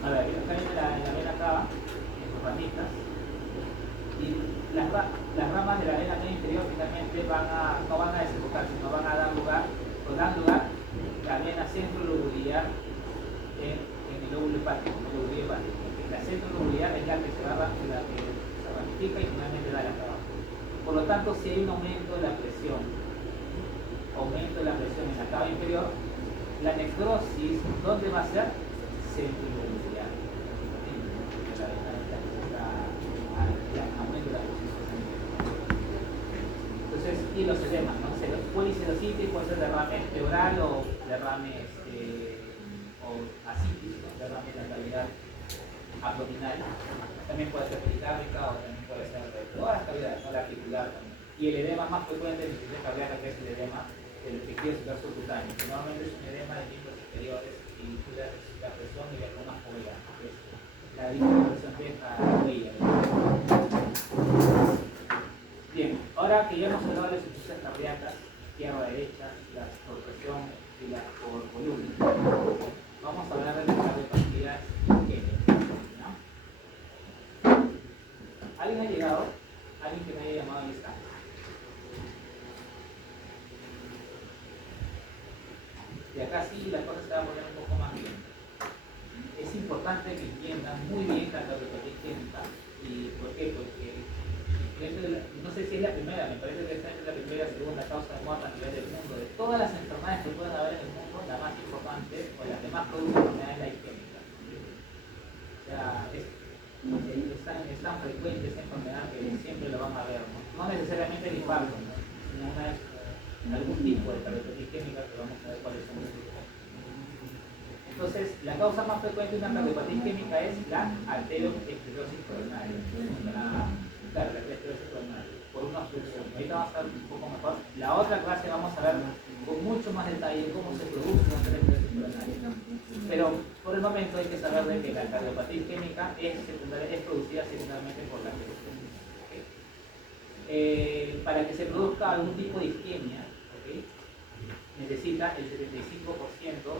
a ver, acá viene la vena cava, en sus ramitas, y las ramas de la vena cava inferior finalmente no van a desembocar, sino van a dar lugar la vena centrolobular en el lóbulo hepático, La centrolobular es la que se ramifica y finalmente da la cava. Por lo tanto, si hay un aumento de la presión en la cava inferior, la necrosis, ¿dónde va a ser? Centrolobular. Aumento de la presión. Entonces, y los edemas, ¿no? Policelositis puede ser derrame pleural o derrame o asitis, ¿no? Derrame en la cavidad abdominal. También puede ser pericárdica o también puede ser de todas las cavidades, no la articular también. Y el edema más frecuente en la insuficiencia cardíaca, que es el edema del tejido celular subcutáneo, que normalmente es un edema de miembros inferiores y la presión y algunas fobias, que es la presión de la huella. Bien, ahora que ya hemos hablado de las insuficiencias cardíacas, izquierda-derecha, la por presión y la por volumen, vamos a hablar de las cardiopatías isquémicas, ¿no? ¿Alguien ha llegado? ¿Alguien que me haya llamado a lista? Y acá sí la cosa se va a poner un poco más bien. Es importante que entiendan muy bien la cardiopatía isquémica. ¿Y por qué? Porque no sé si es la primera, me parece que esta es la primera o segunda causa de muerte a nivel del mundo. De todas las enfermedades que pueden haber en el mundo, la más importante o la que más produce enfermedad es la isquémica. O sea, es tan frecuente esa enfermedad que siempre lo van a ver, ¿no? No necesariamente el infarto, ¿no? Sino algún tipo de cardiopatía isquémica que vamos a ver cuáles son. Entonces, la causa más frecuente de una cardiopatía isquémica es la arteriosclerosis coronaria. Claro, la arteriosclerosis coronaria, por una obstrucción. Ahorita vamos a ver un poco mejor. La otra clase vamos a ver con mucho más detalle cómo se produce una arteriosclerosis coronaria. Pero por el momento hay que saber de que la cardiopatía isquémica es producida secundariamente por la presión. Para que se produzca algún tipo de isquemia, ¿okay? Necesita el 75%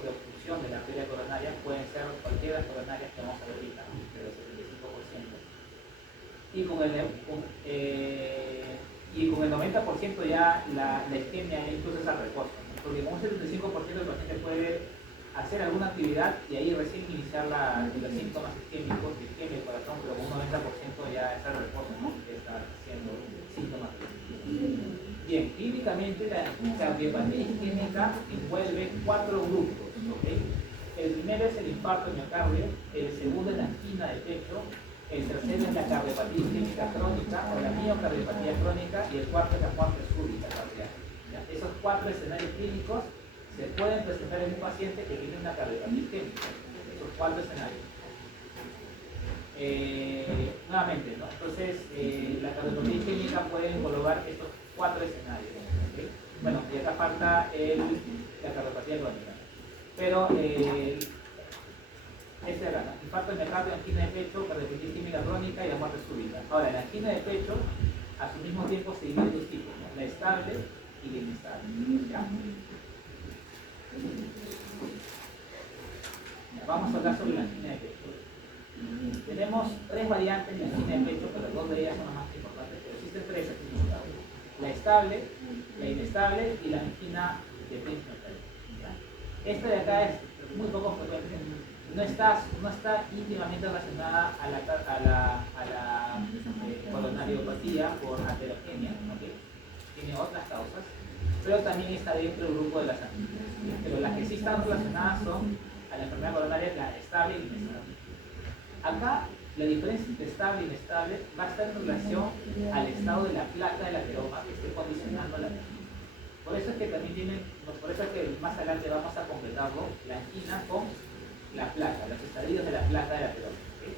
de obstrucción de la arteria coronaria, pueden ser cualquiera de las coronarias que vamos a ver ahorita, pero el 75%. Y con el 90% ya la isquemia incluso es al reposo, ¿no? Porque con un 75% el paciente puede hacer alguna actividad y ahí recién iniciar los síntomas isquémicos, de isquemia del corazón, pero con un 90% ya es al reposo, ¿no? Que está haciendo síntomas. Bien, clínicamente la cardiopatía isquémica envuelve 4 grupos, ¿okay? El primero es el infarto de miocardio, el segundo es la angina de pecho, el tercero es la cardiopatía isquémica crónica o la miocardiopatía crónica y el cuarto es la muerte súbita cardíaca. ¿Ya? Esos 4 escenarios clínicos se pueden presentar en un paciente que tiene una cardiopatía isquémica. Esos 4 escenarios. Nuevamente, ¿no? Entonces, la cardiopatía isquémica puede englobar estos 4 escenarios. ¿Okay? Bueno, y acá falta la cardiopatía crónica. Pero, este era, ¿no? Infarto de miocardio, angina de pecho, cardiopatía isquémica crónica y la muerte súbita. Ahora, en la angina de pecho, a su mismo tiempo se divide dos tipos, ¿no? La estable y la inestable. ¿Ya? Vamos a hablar sobre la angina de pecho. Tenemos 3 variantes de angina de pecho, pero 2 de ellas son las más importantes, pero existen 3 aquí en Estado. La estable, la inestable y la angina de pecho. Esta de acá es muy poco frecuente. No está íntimamente relacionada a la coronariopatía por aterogenia, ¿okay? Tiene otras causas, pero también está dentro del grupo de las anginas. Pero las que sí están relacionadas son a la enfermedad coronaria, la estable y la inestable. Acá La diferencia entre estable e inestable va a estar en relación al estado de la placa de la ateroma que esté condicionando la angina. Por eso es que también por eso es que más adelante vamos a completarlo, la angina con la placa, los estadios de la placa de la ateroma. ¿Okay?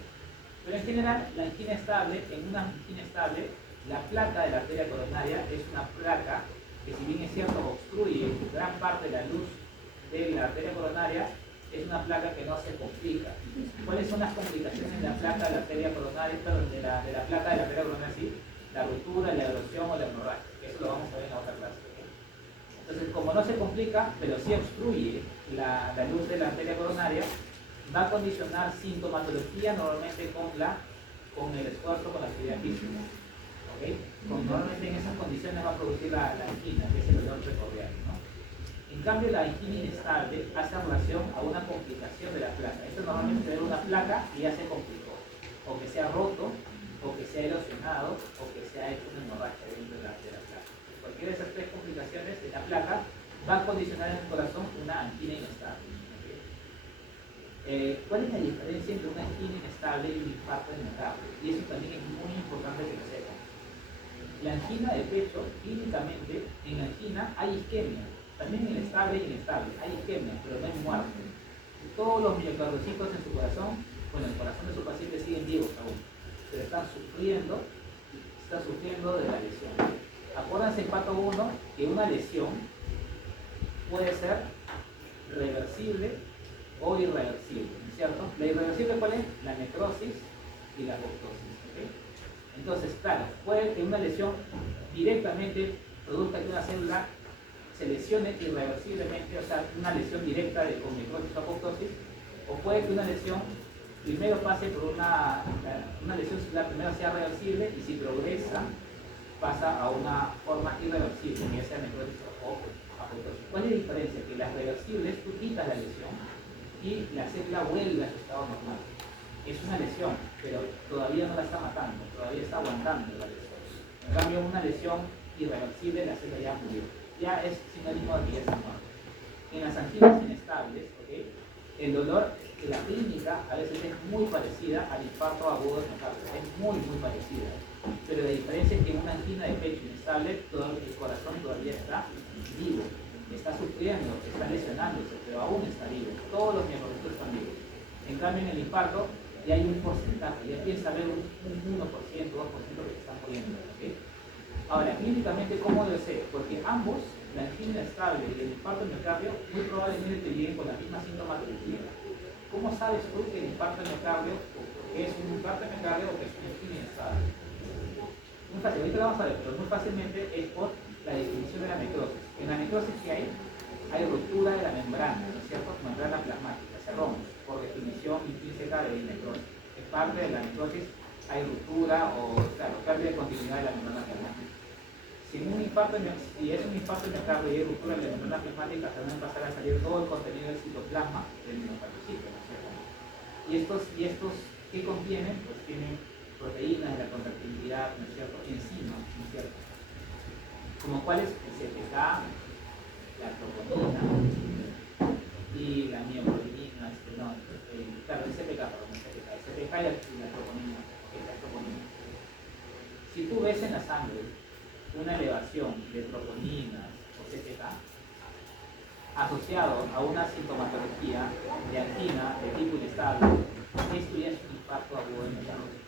Pero en general, la angina estable, en una angina estable, la placa de la arteria coronaria es una placa que, si bien es cierto, obstruye gran parte de la luz de la arteria coronaria, es una placa que no se complica. ¿Cuáles son las complicaciones de la placa de la arteria coronaria, perdón, de la placa de la arteria coronaria? Sí, la ruptura, la erosión o la hemorragia. Eso lo vamos a ver en la otra clase. ¿Okay? Entonces, como no se complica, pero sí obstruye la luz de la arteria coronaria, va a condicionar sintomatología normalmente con el esfuerzo, con la actividad física. ¿Okay? Normalmente en esas condiciones va a producir la angina, que es el dolor precordial, ¿no? En cambio, la angina inestable hace relación a una complicación de la placa. Esto normalmente se ve una placa y ya se complicó. O que se ha roto, o que se ha erosionado, o que se ha hecho una hemorragia dentro de la placa. Cualquiera de esas tres complicaciones de la placa va a condicionar en el corazón una angina inestable. ¿Okay? ¿Cuál es la diferencia entre una angina inestable y un infarto de miocardio? Y eso también es muy importante que lo sepan. La angina de pecho, clínicamente, en angina hay isquemia. También en estable y inestable hay isquemia, pero no hay muerte. Todos los miocardiocitos en su corazón, bueno, el corazón de su paciente siguen vivos aún, pero están sufriendo de la lesión. Acuérdense en pato 1 que una lesión puede ser reversible o irreversible, ¿no es cierto? La irreversible, ¿cuál es? La necrosis y la apoptosis. ¿Okay? Entonces, claro, puede que una lesión directamente produzca que una célula se lesione irreversiblemente, o sea, una lesión directa con necrosis o apoptosis, o puede que una lesión primero pase por una lesión celular, primero sea reversible, y si progresa, pasa a una forma irreversible, que sea necrosis o apoptosis. ¿Cuál es la diferencia? Que las reversibles, tú quitas la lesión y la célula vuelve a su estado normal. Es una lesión, pero todavía no la está matando, todavía está aguantando la lesión. En cambio, una lesión irreversible, la célula ya murió. Ya es sinónimo de que ya está muerto. En las anginas inestables, ¿okay? El dolor, la clínica a veces es muy parecida al infarto agudo de miocardio, es muy parecida. Pero la diferencia es que en una angina de pecho inestable, el corazón todavía está vivo, está sufriendo, está lesionándose, pero aún está vivo. Todos los miembros están vivos. En cambio, en el infarto ya hay un porcentaje, ya empieza a haber un 1%, 2% que se están muriendo. ¿Okay? Ahora, clínicamente, ¿cómo debe ser? Porque ambos, la angina estable y el infarto de miocardio, muy probablemente te lleguen con la misma sintomatología. ¿Cómo sabes tú que el infarto de miocardio es un infarto de miocardio o que es una angina inestable? Muy fácil, ahorita lo vamos a ver, pero muy fácilmente es por la definición de la necrosis. En la necrosis que hay ruptura de la membrana, ¿no es cierto? Membrana plasmática, se rompe por definición intrínseca de necrosis. En parte de la necrosis hay ruptura o, claro, pérdida de continuidad de la membrana plasmática. Si es un infarto de miocardio y hay ruptura de la membrana plasmática, se van a empezar a salir todo el contenido del citoplasma del miocardiocito, ¿no es cierto? Y estos, ¿qué contienen? Pues tienen proteínas de la contractilidad, ¿no es cierto? Enzimas, ¿no es cierto? Como cuáles, el CPK, la troponina y la mioglobina, claro, el CPK, perdón, el CPK y la troponina, la troponina. Si tú ves en la sangre una elevación de troponinas o CPK asociado a una sintomatología de angina de tipo inestable, esto ya es un infarto agudo de miocardio.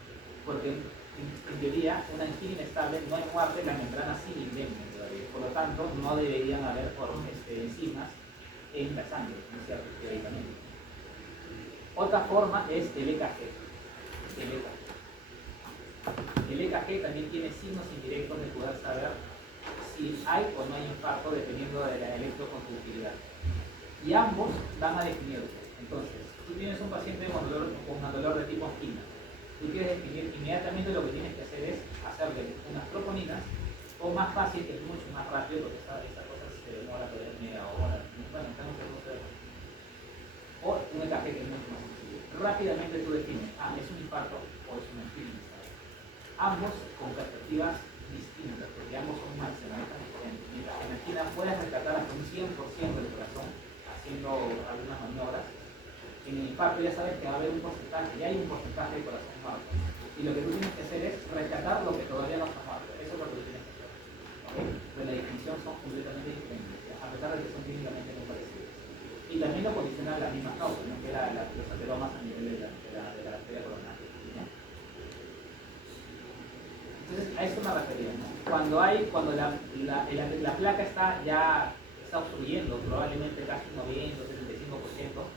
Porque en teoría, una angina inestable no hay muerte, la membrana sigue indemne todavía. Por lo tanto, no deberían haber enzimas en la sangre, ¿no es cierto? Teóricamente. Otra forma es el EKG. El EKG también tiene signos indirectos de poder saber si hay o no hay infarto dependiendo de la electroconductividad. Y ambos van a definirse. Entonces, tú tienes un paciente con dolor de tipo angina. Tú quieres definir inmediatamente, lo que tienes que hacer es hacerle unas troponinas, o más fácil, que es mucho más rápido, porque esta cosa se demora por media hora. Bueno, estamos en o un EKG que es mucho más sencillo. Rápidamente tú defines, es un infarto o es una angina inestable. Ambos con perspectivas distintas, porque ambos son marginalistas diferentes. Mientras en la angina puedes rescatar hasta un 100% del corazón haciendo algunas maniobras, en el infarto ya sabes que va a haber un porcentaje, ya hay un porcentaje de corazón muerto. Y lo que tú tienes que hacer es rescatar lo que todavía no está muerto. Eso es lo que tú tienes que hacer. ¿Okay? Pero la definición son completamente diferentes, ¿ya? A pesar de que son clínicamente muy parecidas. Y también lo condicionan las mismas causas, ¿no? Que era los ateromas a nivel de la arteria coronaria. ¿Ya? Entonces, a esto me refería, ¿no? Cuando la placa está obstruyendo, probablemente casi 90 o 75%,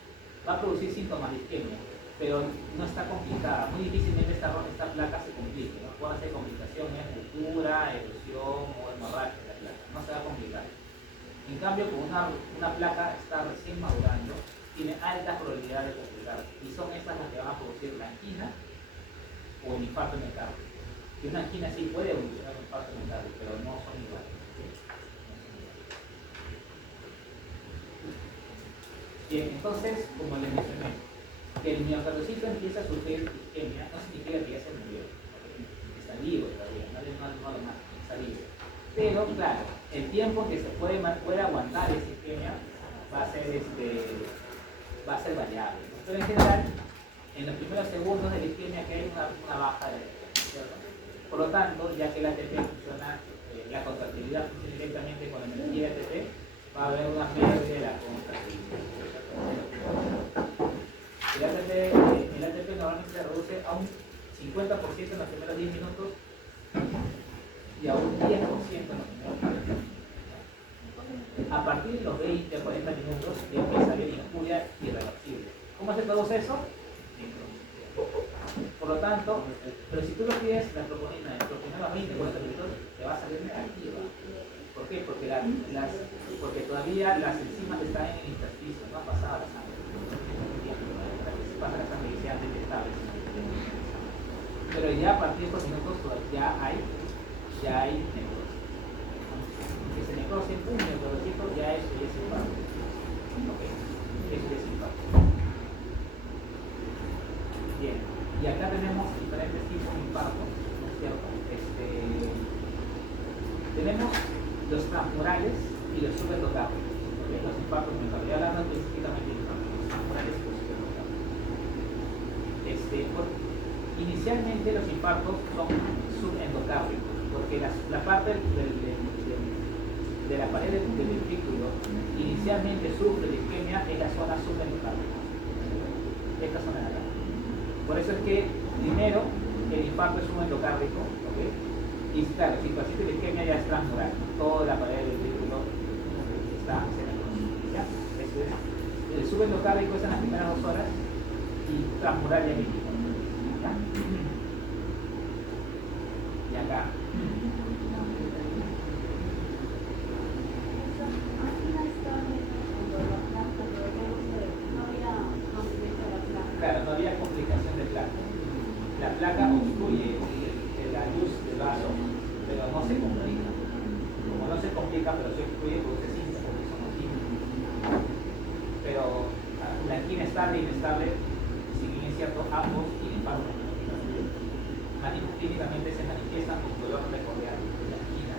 va a producir síntomas de isquemia, pero no está complicada. Muy difícilmente esta placa se complique, ¿no? Puede ser complicaciones, ruptura, erosión o hemorragia de la placa, no se va a complicar. En cambio, con una placa está recién madurando, tiene alta probabilidad de complicarse, y son estas las que van a producir la angina o el infarto miocardio. Y una angina sí puede evolucionar un infarto miocardio, pero no son iguales. ¿Sí? Bien, entonces, como les mencioné, que el miocardiocito empieza a sufrir isquemia no significa que ya se murió, ¿okay? Está vivo todavía, no lo mata, está vivo. Pero claro, el tiempo que se puede aguantar esa isquemia va a ser variable, ¿no? Pero en general, en los primeros segundos de la isquemia que hay una baja de la isquemia, ¿cierto? Por lo tanto, ya que la ATP funciona, la contractilidad funciona directamente con la energía de ATP, va a haber una pérdida de la contractilidad. El ATP normalmente se reduce a un 50% en los primeros 10 minutos y a un 10% en los primeros 40 minutos. A partir de los 20 a 40 minutos ya empieza a haber injuria irreversible. ¿Cómo se produce eso? Por lo tanto, pero si tú lo pides la troponina en los primeros 20 o 40 minutos, te va a salir negativa. ¿Por qué? Porque todavía las enzimas están en el intersticio, no ha pasado a la sangre. Pasa la sangre y sean detectables. Pero ya a partir de estos minutos ya hay necrosis. Que se necrose un miocardiocito ya es infarto. Ok, eso es infarto. Bien, y acá tenemos diferentes tipos de infarto, ¿no es cierto? Tenemos los transmurales y los subendocardios. ¿Okay? Los infartos miocardiales, hablando específicamente de infartos, los transmurales y los subendocardios. Inicialmente los infartos son subendocárdicos, porque la parte de la pared del ventrículo inicialmente sufre de isquemia en la zona subendocárdica. Esta zona de acá. Por eso es que primero el infarto es subendocárdico, ¿okay? Y claro, si tu de isquemia ya es transmural, toda la pared del ventrículo está ¿ya? El subendocárdico es en las primeras 2 horas y transmural ya mismo. ¿Ya? Y acá. Claro, no había complicación de placa. La placa obstruye la luz del vaso, pero no se complica. Como no se complica, pero se obstruye, produce síntomas, porque son síntomas. Pero la angina estable e inestable, si bien es cierto, ambos tienen infarto. Clínicamente se manifiestan con dolor precordial, la angina.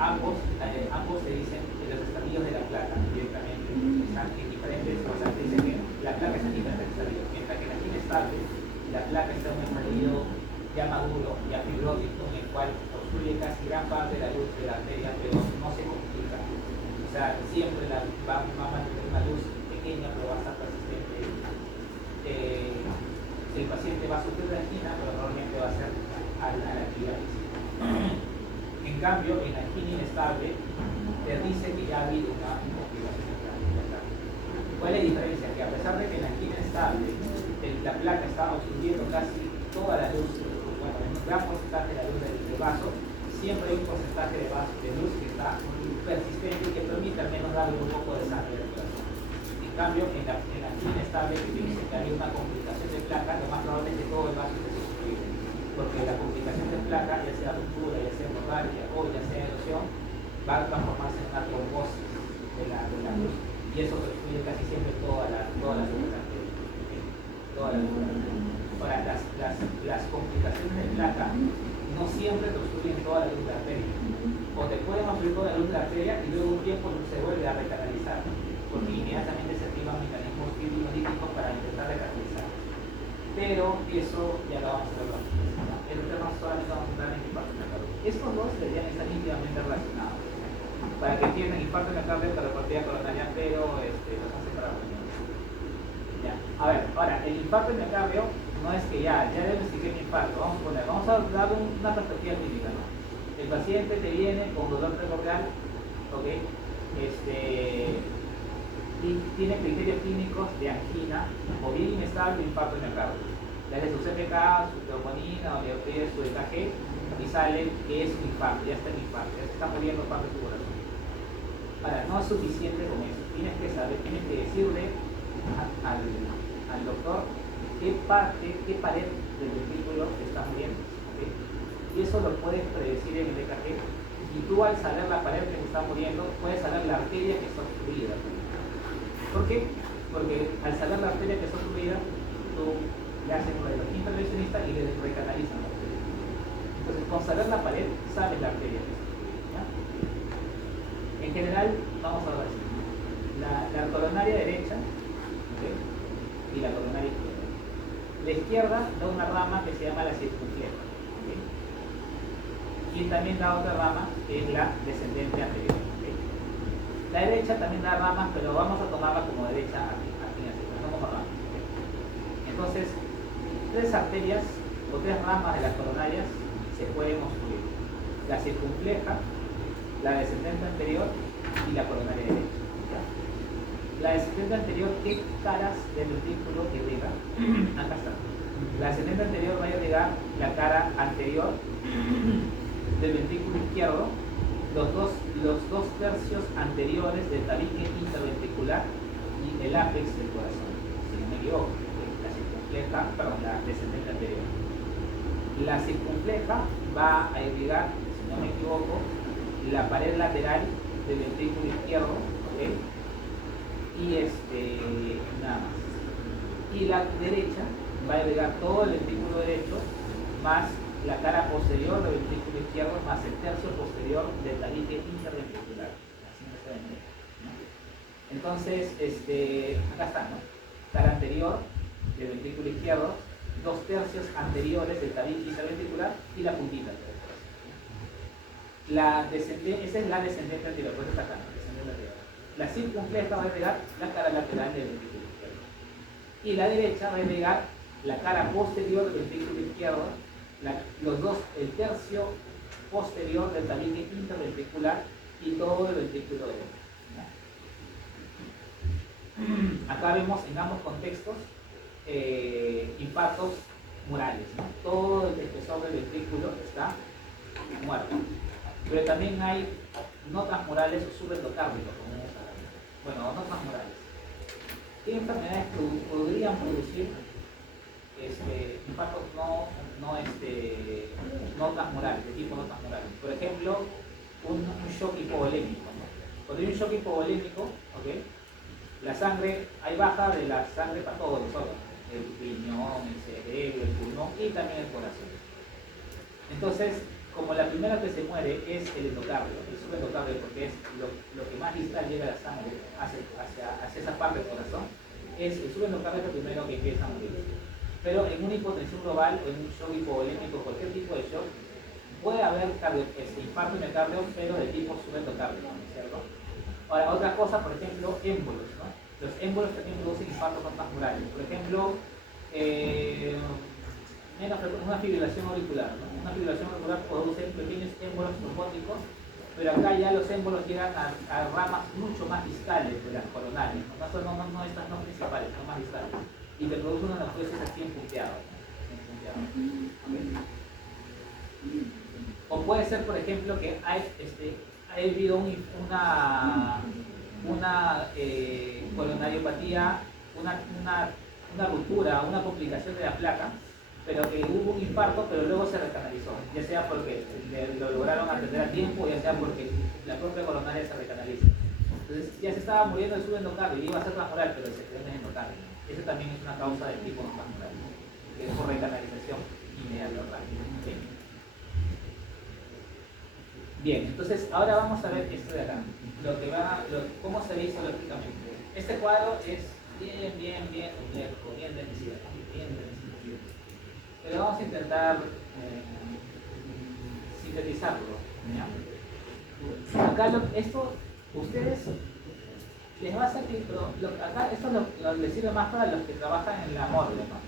Ambos se dicen en los estadios de la placa directamente, están en diferentes cosas. Dicen que la placa está en diferentes estadios, mientras que la angina estable, la placa está en un estadio ya maduro, ya fibrótico, en el cual obstruye casi gran parte de la luz de la arteria, pero no se complica. O sea, siempre va a mantener una luz pequeña, pero va a estar persistente. El paciente va a sufrir de angina, pero normalmente va a ser a la actividad física. En cambio, en la angina inestable, te dice que ya ha habido una complicación de la. ¿Cuál es la diferencia? Que a pesar de que en la angina estable, la placa está obstruyendo casi toda la luz, bueno, un gran porcentaje de la luz del vaso, siempre hay un porcentaje de luz que está persistente y que permite al menos darle un poco de sangre al corazón. En cambio, en la angina estable, que te dice que hay una complicación de placa, lo más probable es que todo el vaso esté obstruido. Porque la complicación de placa, ya sea ruptura, ya sea hemorragia o ya sea erosión, va a transformarse en una trombosis de la luz. Y eso obstruye casi siempre toda la luz de la arteria. Toda la luz de la arteria. Ahora, las complicaciones de placa no siempre te obstruyen toda la luz de la arteria. O te pueden obstruir toda la luz de la arteria y luego un tiempo se vuelve a recanalizar. Por porque inmediatamente se activan mecanismos fibrolíticos para intentar recatalizar. Pero eso ya lo vamos a ver la próxima. El tema solamente vamos a entrar en infarto miocardio. Estos dos deberían estar íntimamente relacionados. Para que entiendan, infarto miocardio, cardiopatia coronaria, pero los hacen para reuniones. Ya. A ver, ahora, el infarto miocardio no es que ya diagnostiqué mi infarto. Vamos a dar una perspectiva clínica, ¿no? El paciente te viene con dolor precordial, ¿ok? Y tiene criterios clínicos de angina o bien inestable o infarto miocardio. Le hace su CPK, su troponina o le pide su EKG y sale que es un infarto, ya está en infarto, ya se está muriendo parte de su corazón. Ahora, no es suficiente con eso, tienes que saber, tienes que decirle al doctor qué pared del ventrículo está muriendo, ¿okay? Y eso lo puedes predecir en el EKG, y tú al saber la pared que se está muriendo, puedes saber la arteria que está obstruida. ¿Por qué? Porque al saber la arteria que está obstruida, tú le haces un intervencionista y le recanalizan la arteria. Entonces, con saber la pared, sabes la arteria que está obstruida, ¿ya? En general, vamos a ver así. La coronaria derecha, ¿okay? Y la coronaria izquierda. La izquierda da una rama que se llama la circunfleja, ¿okay? Y también da otra rama que es la descendente anterior, ¿okay? La derecha también da ramas, pero vamos a tomarla como derecha aquí, no como ramas, ¿okay? Entonces, tres arterias o tres ramas de las coronarias se pueden obstruir: la circunfleja, la descendente anterior y la coronaria derecha, ¿ya? La descendente anterior, ¿qué caras del ventrículo irriga? Acá está. La descendente anterior va a irrigar la cara anterior del ventrículo izquierdo, los dos tercios anteriores del tabique interventricular y el ápex del corazón, si no me equivoco. La circunfleja, perdón, la descendente anterior. La circunfleja va a irrigar, si no me equivoco, la pared lateral del ventrículo izquierdo, ¿okay? Y nada más. Y la derecha va a irrigar todo el ventrículo derecho más la cara posterior del ventrículo izquierdo más el tercio posterior del tabique interventricular. Así me está viendo, ¿no? Entonces, acá está, ¿no? Cara anterior del ventrículo izquierdo, dos tercios anteriores del tabique interventricular y la puntita del corazón. Esa es la descendente anterior, pues está acá, ¿no? Descendente anterior. La circunfleja va a pegar la cara lateral del ventrículo izquierdo. Y la derecha va a pegar la cara posterior del ventrículo izquierdo, el tercio posterior del tabique interventricular y todo el ventrículo derecho, ¿no? Acá vemos en ambos contextos infartos murales, ¿no? Todo el espesor del ventrículo está muerto. Pero también hay no transmurales o subendocárdicos, como vamos a ver. Bueno, no transmurales. ¿Qué enfermedades podrían producir infartos no transmurales, de tipo no transmurales? Por ejemplo, un shock hipovolémico, ¿no? Cuando hay un shock hipovolémico, ¿okay? La sangre, hay baja de la sangre para todos los órganos, el riñón, el cerebro, el pulmón y también el corazón. Entonces, como la primera que se muere es el endocardio, el subendocardio, porque es lo que más distal llega a la sangre hacia esa parte del corazón, el subendocardio es lo primero que empieza a morir. Pero en una hipotensión global o en un shock hipovolémico, cualquier tipo de shock, puede haber infarto miocardio, pero de tipo subendocárdico, ¿no es cierto? Ahora, otra cosa, por ejemplo, émbolos, ¿no? Los émbolos también producen infartos no transmurales. Por ejemplo, una fibrilación auricular, ¿no? Una fibrilación auricular produce pequeños émbolos trombóticos, pero acá ya los émbolos llegan a ramas mucho más distales de las coronarias, no estas no principales, sino más distales, y te produce una necrosis así empunteada. ¿Okay? O puede ser, por ejemplo, que ha habido una coronariopatía, una ruptura, una complicación de la placa, pero que hubo un infarto, pero luego se recanalizó, ya sea porque lo lograron atender a tiempo, ya sea porque la propia coronaria se recanaliza. Entonces ya se estaba muriendo el subendocardio y iba a ser transmural, pero se quedó en el endocardio. Esa también es una causa de tipo no transmural, que es por recanalización inmediata rápida. ¿Okay? Bien, entonces ahora vamos a ver esto de acá, cómo se ve histológicamente. Este cuadro es bien complejo, bien denso. Pero vamos a intentar sintetizarlo. ¿Ya? Acá esto, ustedes les va a servir, acá esto les sirve más para los que trabajan en la morgue, ¿no?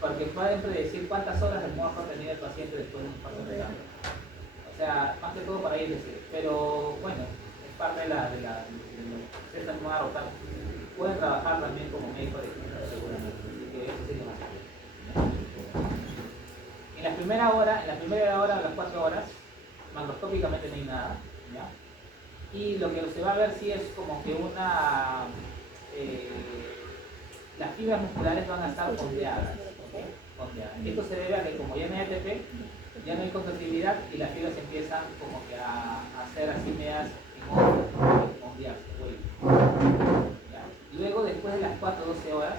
Porque pueden predecir cuántas horas de muerte ha tenido el paciente después de un infarto de cambio. O sea, más que todo para ellos decir. Pero bueno, es parte de lo que ustedes van a rotar. Pueden trabajar también como médico de seguramente. Así que eso sería más fácil. En la primera hora, a las 4 horas, macroscópicamente no hay nada. ¿Ya? Y lo que se va a ver sí es como que las fibras musculares van a estar ondeadas. Esto se debe a que como ya no hay ATP, ya no hay contractibilidad y las fibras empiezan como que a hacer así medias ondearse. Luego, después de las 4-12 horas,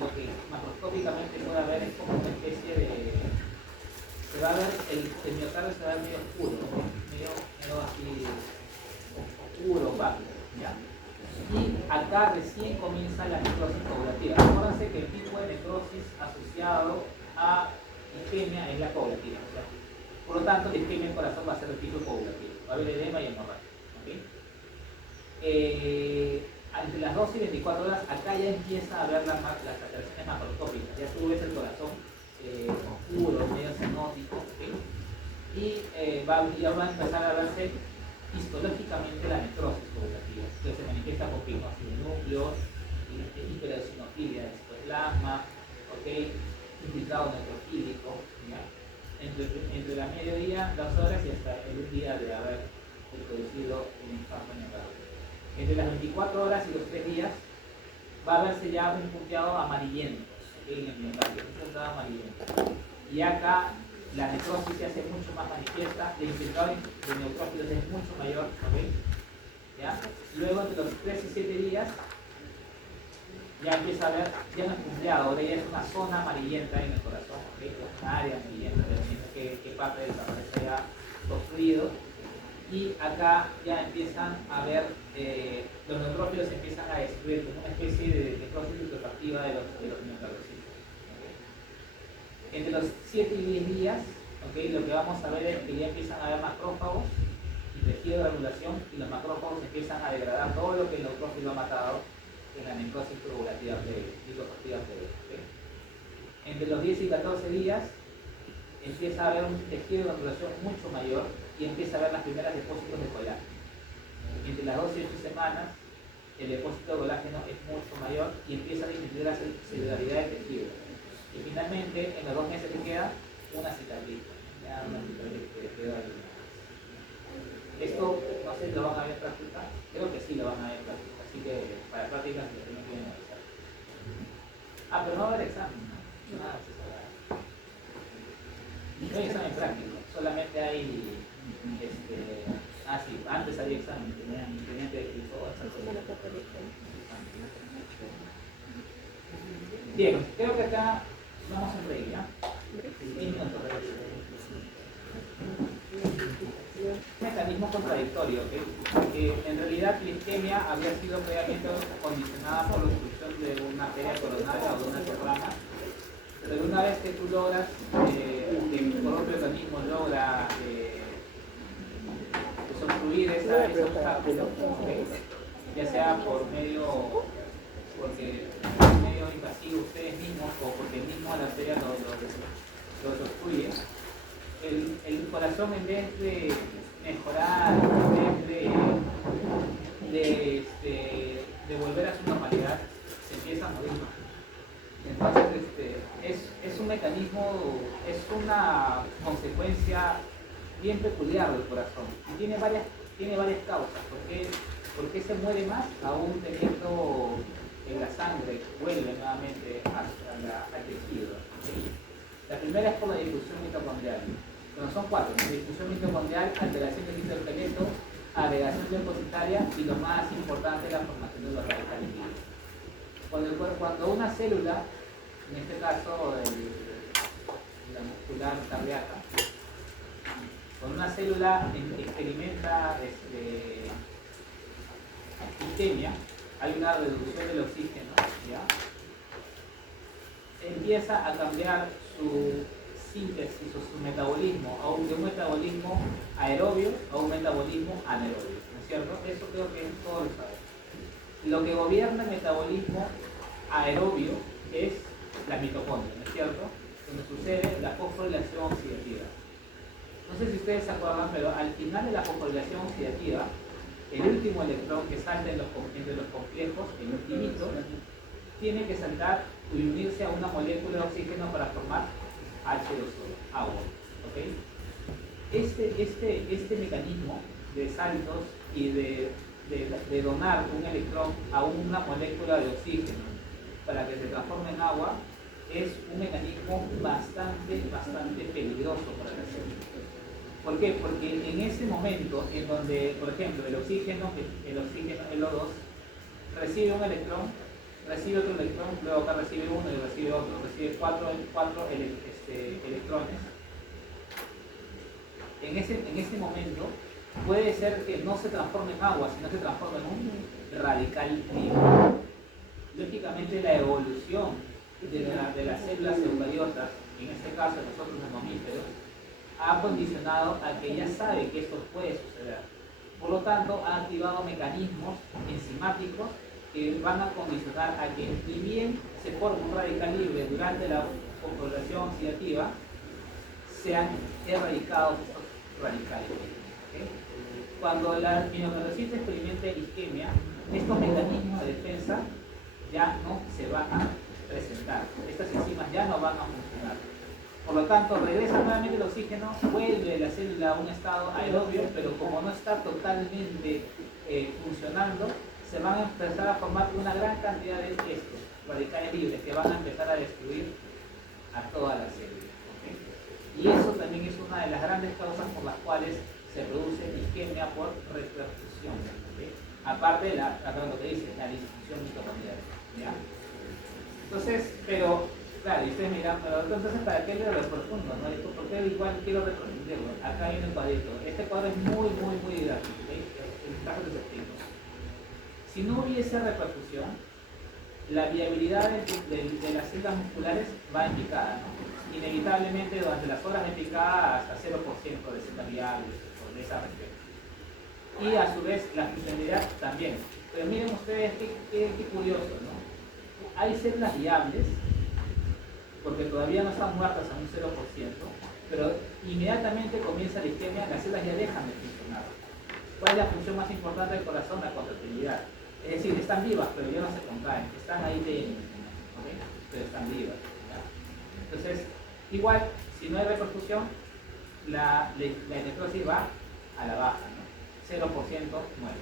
lo que macroscópicamente puede haber es como una especie de... Se va a ver, el miocardio se va a ver medio oscuro, medio así oscuro, opaco, ¿ya? Y acá recién comienza la necrosis coagulativa. Acuérdense que el tipo de necrosis asociado a isquemia es la coagulativa. ¿Ya? Por lo tanto, la isquemia del corazón va a ser el tipo coagulativo. Va a haber edema y hemorragia. ¿Okay? Entre las 12 y 24 horas, acá ya empieza a ver las alteraciones macroscópicas. Ya tú ves el corazón oscuro, medio cenótico. ¿Okay? Y ya va a empezar a verse histológicamente la necrosis coagulativa, que se manifiesta por pignosis de núcleos, hipereosinofilia del citoplasma, ¿okay? Infiltrado neutrofílico, ¿ya? Entre la mediodía, 2 horas y hasta el día de haber producido un infarto miocardio. Entre las 24 horas y los 3 días va a verse ya un punteado amarillento, ¿okay? En el miocardio, un punteado amarillento. Y acá la necrosis se hace mucho más manifiesta, el infiltrado de neutrófilos es mucho mayor, ¿okay? ¿Ya? Luego entre los 3 y 7 días ya empieza a ver, ya no es punteado, ahora ya es una zona amarillenta en el corazón, ¿okay? Una área amarillenta, que parte del corazón se haya construido. Y acá ya empiezan a ver, los neutrófilos empiezan a destruir como una especie de necrosis liquefactiva de los miocardios. Entre los 7 y 10 días, ¿okay? Lo que vamos a ver es que ya empiezan a haber macrófagos y tejido de granulación, y los macrófagos empiezan a degradar todo lo que el neutrófilo ha matado en la necrosis coagulativa previa, ¿okay? Entre los 10 y 14 días empieza a haber un tejido de granulación mucho mayor y empieza a haber las primeras depósitos de colágeno. Entre las 12 y 8 semanas el depósito de colágeno es mucho mayor y empieza a disminuir la celularidad del tejido. Y finalmente, en los 2 meses que queda, una cicatriz. Ya una cicatriz que queda ahí. Esto, no sé si lo van a ver en práctica. Creo que sí lo van a ver en práctica. Así que para prácticas lo tienen que analizar. Pero no va a haber examen, ¿no? No hay examen práctico. Solamente hay... sí, antes había examen. Tenían que decir todo. Bien, creo que acá vamos a reír, ¿ya? 10 minutos. Mecanismo contradictorio, ¿okay? Porque en realidad la isquemia había sido previamente condicionada por la obstrucción de una arteria coronaria o de una rama, pero una vez que tú logras, que tu propio organismo logra desobstruir ese obstáculo, ¿okay? Ya sea por medio invasivo ustedes mismos o porque el mismo la arteria lo obstruye, el corazón, en vez de mejorar, en vez de volver a su normalidad, se empieza a morir. Entonces es un mecanismo, es una consecuencia bien peculiar del corazón y tiene varias causas. ¿Por qué se muere más aún teniendo la sangre vuelve nuevamente al tejido? ¿Sí? La primera es por la difusión mitocondrial. Bueno, son 4: difusión mitocondrial, alteración del citoesqueleto, agregación depositaria y lo más importante, la formación de los radicales libres. Cuando una célula, en este caso la muscular cardíaca, Cuando una célula experimenta isquemia, hay una reducción del oxígeno, ¿ya? Empieza a cambiar su síntesis o su metabolismo de un metabolismo aerobio a un metabolismo anaerobio, ¿no es cierto? Eso creo que todos lo saben. Lo que gobierna el metabolismo aerobio es la mitocondria, ¿no es cierto? Donde sucede la fosforilación oxidativa. No sé si ustedes se acuerdan, pero al final de la fosforilación oxidativa, el último electrón que salta entre los complejos, el ultimito, tiene que saltar y unirse a una molécula de oxígeno para formar H2O, agua. ¿Okay? Este mecanismo de saltos y de donar un electrón a una molécula de oxígeno para que se transforme en agua es un mecanismo bastante peligroso para la célula. ¿Por qué? Porque en ese momento en donde, por ejemplo, el oxígeno el O2 recibe un electrón, recibe otro electrón, luego acá recibe uno y recibe otro, recibe cuatro electrones. En ese momento puede ser que no se transforme en agua, sino se transforme en un radical libre. Lógicamente la evolución de las células eucariotas, en este caso nosotros los mamíferos, ha condicionado a que ya sabe que esto puede suceder. Por lo tanto, ha activado mecanismos enzimáticos que van a condicionar a que, ni bien se forme un radical libre durante la fosforilación oxidativa, sean erradicados estos radicales. ¿Okay? Cuando la miocarditis experimente isquemia, estos mecanismos de defensa ya no se van a presentar. Estas enzimas ya no van a funcionar. Por lo tanto, regresa nuevamente el oxígeno, vuelve la célula a un estado aerobio, pero como no está totalmente funcionando, se van a empezar a formar una gran cantidad de estos radicales libres que van a empezar a destruir a toda la célula. ¿Okay? Y eso también es una de las grandes causas por las cuales se produce isquemia por reperfusión. ¿Okay? Aparte de lo que dice, la disfunción mitocondrial. ¿Ya? Entonces, pero claro, y ustedes miran, pero entonces ¿para qué leo lo profundo? ¿No? ¿Por qué igual quiero reprofundirlo? Acá viene el cuadrito. Este cuadro es muy didáctico. ¿Okay? El caso que se explico. Si no hubiese repercusión, la viabilidad de las células musculares va en picada, ¿no? Inevitablemente durante las horas de picada hasta 0% de células viables por esa región. Y a su vez la funcionalidad también. Pero miren ustedes qué curioso, ¿no? Hay células viables, porque todavía no están muertas a un 0%, pero inmediatamente comienza la isquemia, las células ya dejan de funcionar. ¿Cuál es la función más importante del corazón? La contractilidad. Es decir, están vivas, pero ya no se contraen, están ahí ¿okay? Pero están vivas. ¿Ya? Entonces, igual, si no hay repercusión, la necrosis va a la baja, ¿no? 0% muere.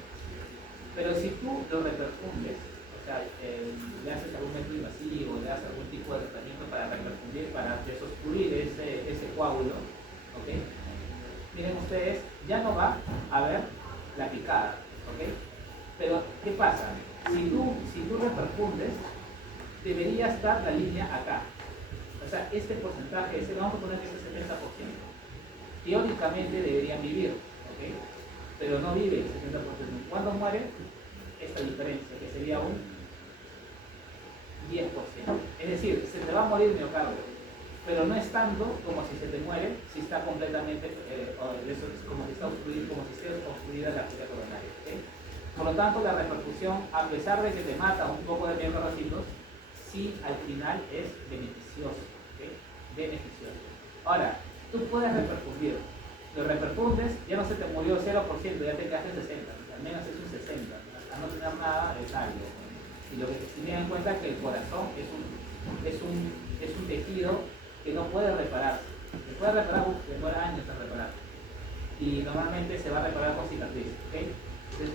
Pero si tú lo reperfundes, o sea, le haces algún método invasivo, le haces algún tipo de tratamiento para reperfundir, para desobstruir ese coágulo, ¿okay? Miren ustedes, ya no va a haber la picada, ¿okay? Pero, ¿qué pasa? Si tú reperfundes, debería estar la línea acá. O sea, este porcentaje, vamos a poner que este 70%. Teóricamente deberían vivir, ¿okay? Pero no vive el 70%. ¿Cuándo muere? Esta diferencia, que sería un 10%. Es decir, se te va a morir miocardio, pero no es tanto como si se te muere, si está completamente, como si esté obstruida la arteria coronaria. ¿Okay? Por lo tanto, la repercusión, a pesar de que te mata un poco de miocardios, sí al final es beneficioso. ¿Okay? Beneficioso. Ahora, tú puedes reperfundir. Lo reperfundes, ya no se te murió 0%, ya te quedaste 60%, al menos es un 60%. A no tener nada es algo. Y lo que se tiene en cuenta es que el corazón es un tejido que no puede repararse. Se puede reparar, demora años en reparar. Y normalmente se va a reparar con cicatriz. ¿Okay? Entonces,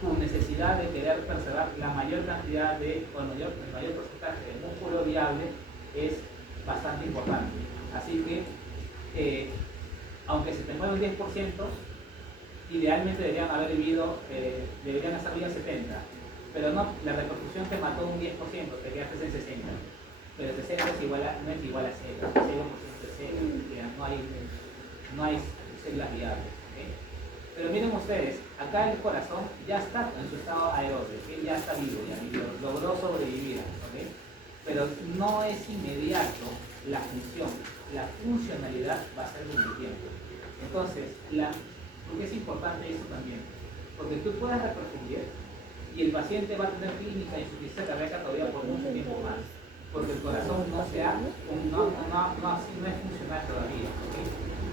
tu necesidad de querer preservar la mayor cantidad el mayor porcentaje de músculo viable es bastante importante. Así que, aunque se te mueve un 10%, idealmente deberían estar vivos 70%. Pero no, la repercusión te mató un 10%, te quedaste en 60%. Pero 60 no es igual a 0, 0% es 0, no hay células viables. ¿Okay? Pero miren ustedes, acá el corazón ya está en su estado aeróbico, ¿okay? Ya está vivo, ya logró sobrevivir. ¿Okay? Pero no es inmediato la función, la funcionalidad va a ser con el tiempo. Entonces, ¿por qué es importante eso también? Porque tú puedes reperfundir y el paciente va a tener clínica de insuficiencia cardíaca todavía por mucho tiempo más, porque el corazón no es funcional todavía. ¿Okay?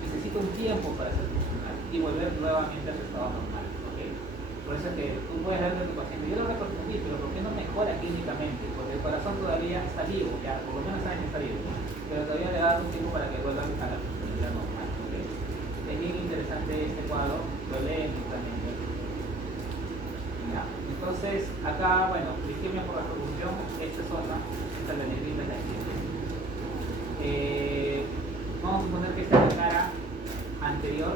Necesita un tiempo para ser funcional y volver nuevamente a su estado normal. ¿Okay? Por eso es que tú puedes ver de tu paciente, yo lo reperfundí, pero ¿por qué no mejora clínicamente? Porque el corazón todavía está vivo, ya por lo menos saben que está vivo, pero todavía le da un tiempo para que vuelva a la funcionalidad normal. ¿Okay? Es bien interesante este cuadro, lo leen también. Entonces, acá, bueno, isquemia por repercusión, esta zona, esta es la negrita de la isquemia. Vamos a suponer que esta es la cara anterior,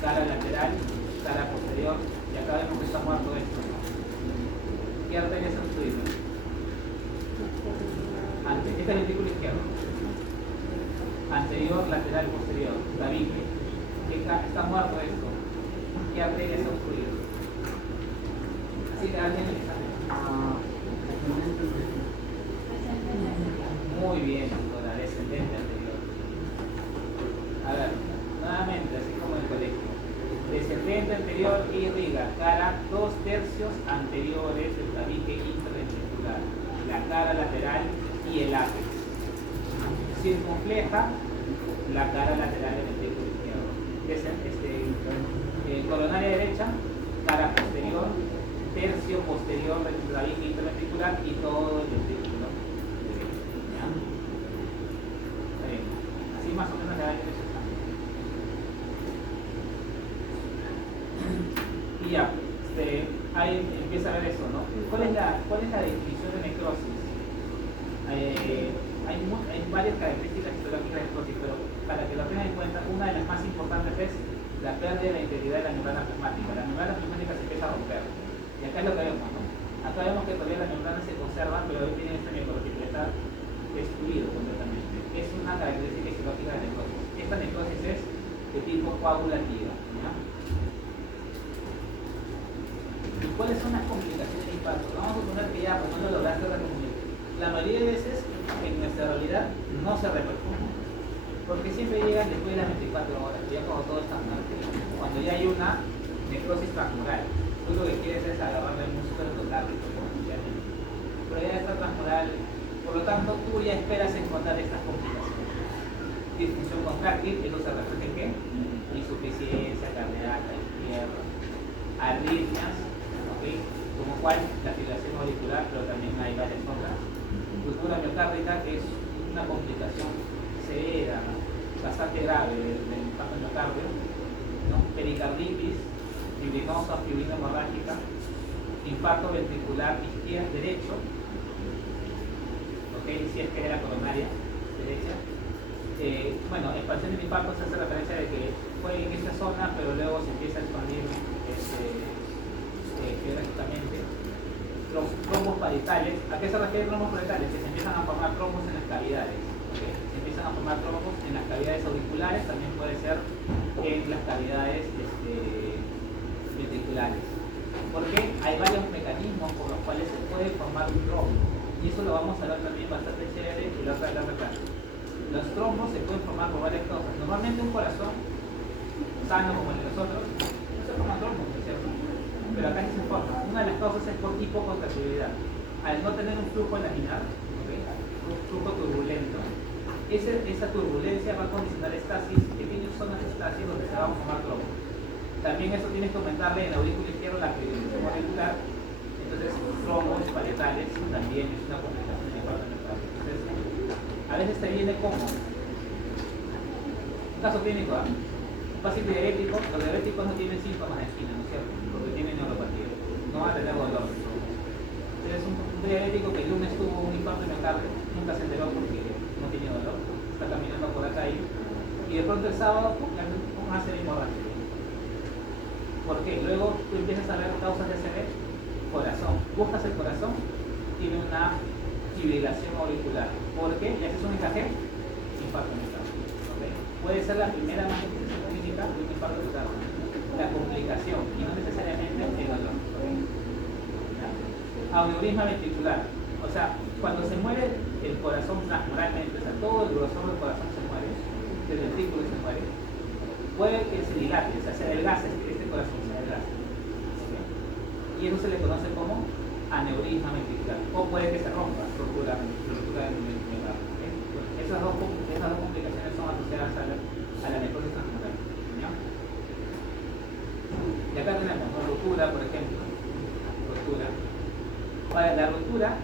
cara lateral, cara posterior, y acá vemos que está muerto esto. ¿Qué arterias han subido? Este es el ventrículo izquierdo. Anterior, lateral, posterior, tabique. Está muerto esto. ¿Qué arterias han subido? Así que alguien le sale. Muy bien, doctora, descendente anterior. A ver, nuevamente, así como en el colegio. Descendente anterior irriga, cara 2/3 anteriores del tabique interventricular, la cara lateral y el ápex. Circunfleja la cara lateral del ventrículo izquierdo. Coronaria derecha, cara posterior, tercio posterior del tabique interventricular y todo el ventrículo derecho. ¿Ya? Bien. Así más o menos le da el y ya, ahí empieza a ver eso, ¿no? ¿Cuál es la definición de necrosis? Hay varias características histológicas de necrosis, pero para que lo tengan en cuenta, una de las más importantes es la pérdida de la integridad de la membrana plasmática. La membrana plasmática se empieza a romper. Y acá es lo que vemos, ¿no? Acá vemos que todavía la membrana se conserva, pero hoy tiene esta necrosis, que está destruido completamente. Es una característica histológica de necrosis. Esta necrosis es de tipo coagulativa, ¿ya? ¿Y cuáles son las complicaciones de infarto? Vamos a suponer que ya pues, no lo lograste repercutir. La mayoría de veces, en nuestra realidad, no se repercute. Porque siempre llegan después de las 24 horas, ya cuando todo está muerto. Cuando ya hay una necrosis transmural. Tú lo que quieres es agarrarle el músculo endocárdico, pero ya está transmural. Por lo tanto, tú ya esperas encontrar estas complicaciones. Disfunción contráctil, eso se refleja en qué? Insuficiencia cardíaca izquierda, arritmias, ¿okay? Como cual la fibrilación auricular, pero también hay varias otras. Ruptura miocárdica, que es una complicación severa, bastante grave del infarto miocardio, ¿no? Pericarditis, fibrinosa, fibrina hemorrágica, infarto ventricular izquierdo, derecho, ¿okay? Si es que es la coronaria derecha. Bueno, expansión del infarto se hace referencia de que fue en esta zona, pero luego se empieza a expandir geográficamente. Trombos parietales. ¿A qué se refiere trombos parietales? Que se empiezan a formar trombos en las cavidades. ¿Okay? Se empiezan a formar trombos en las cavidades auriculares, también puede ser en las cavidades ventriculares. Porque hay varios mecanismos por los cuales se puede formar un trombo. Y eso lo vamos a ver también bastante chévere y lo otra clase. Los trombos se pueden formar por varias causas. Normalmente un corazón sano como el de nosotros no se forma trombos, ¿no es cierto? Pero acá sí se forma. Una de las causas es por hipocontractibilidad. Al no tener un flujo laminar, ¿okay? Un flujo turbulento, esa turbulencia va a condicionar estasis, pequeñas zonas de estasis donde se van a formar trombos. También eso tienes que aumentarle en el aurículo izquierdo la fibrilación auricular. Entonces, trombos parietales también es una complicación del infarto miocardio. Entonces, a veces te viene como un caso clínico, ¿eh? Un paciente diabético, los diabéticos no tienen síntomas de angina, ¿no es cierto? Porque tienen neuropatía, no van a tener dolor. Entonces, un diabético que el lunes tuvo un infarto miocardio, nunca se enteró porque no tiene dolor, está caminando por acá y de pronto el sábado hace la hemorragia. ¿Por qué? Luego tú empiezas a ver causas de ACV, corazón. Buscas el corazón, tiene una fibrilación auricular. ¿Por qué? Y haces un EKG, infarto miocardio. ¿Okay? puede ser la primera manifestación clínica de un infarto total. La complicación, y no necesariamente el dolor. ¿Ya? Aneurisma ventricular. O sea, cuando se muere el corazón naturalmente, o sea, todo el grosor del corazón se muere, el ventrículo se muere, puede que se dilate, o sea, se adelgaza este corazón, se adelgaza. ¿Sí? Y eso se le conoce como aneurisma ventricular. O puede que se rompa, ruptura del ventricular. Esas dos complicaciones son asociadas a la necrosis transmural. Y acá tenemos una ruptura, por ejemplo. Ruptura. Ahora, la ruptura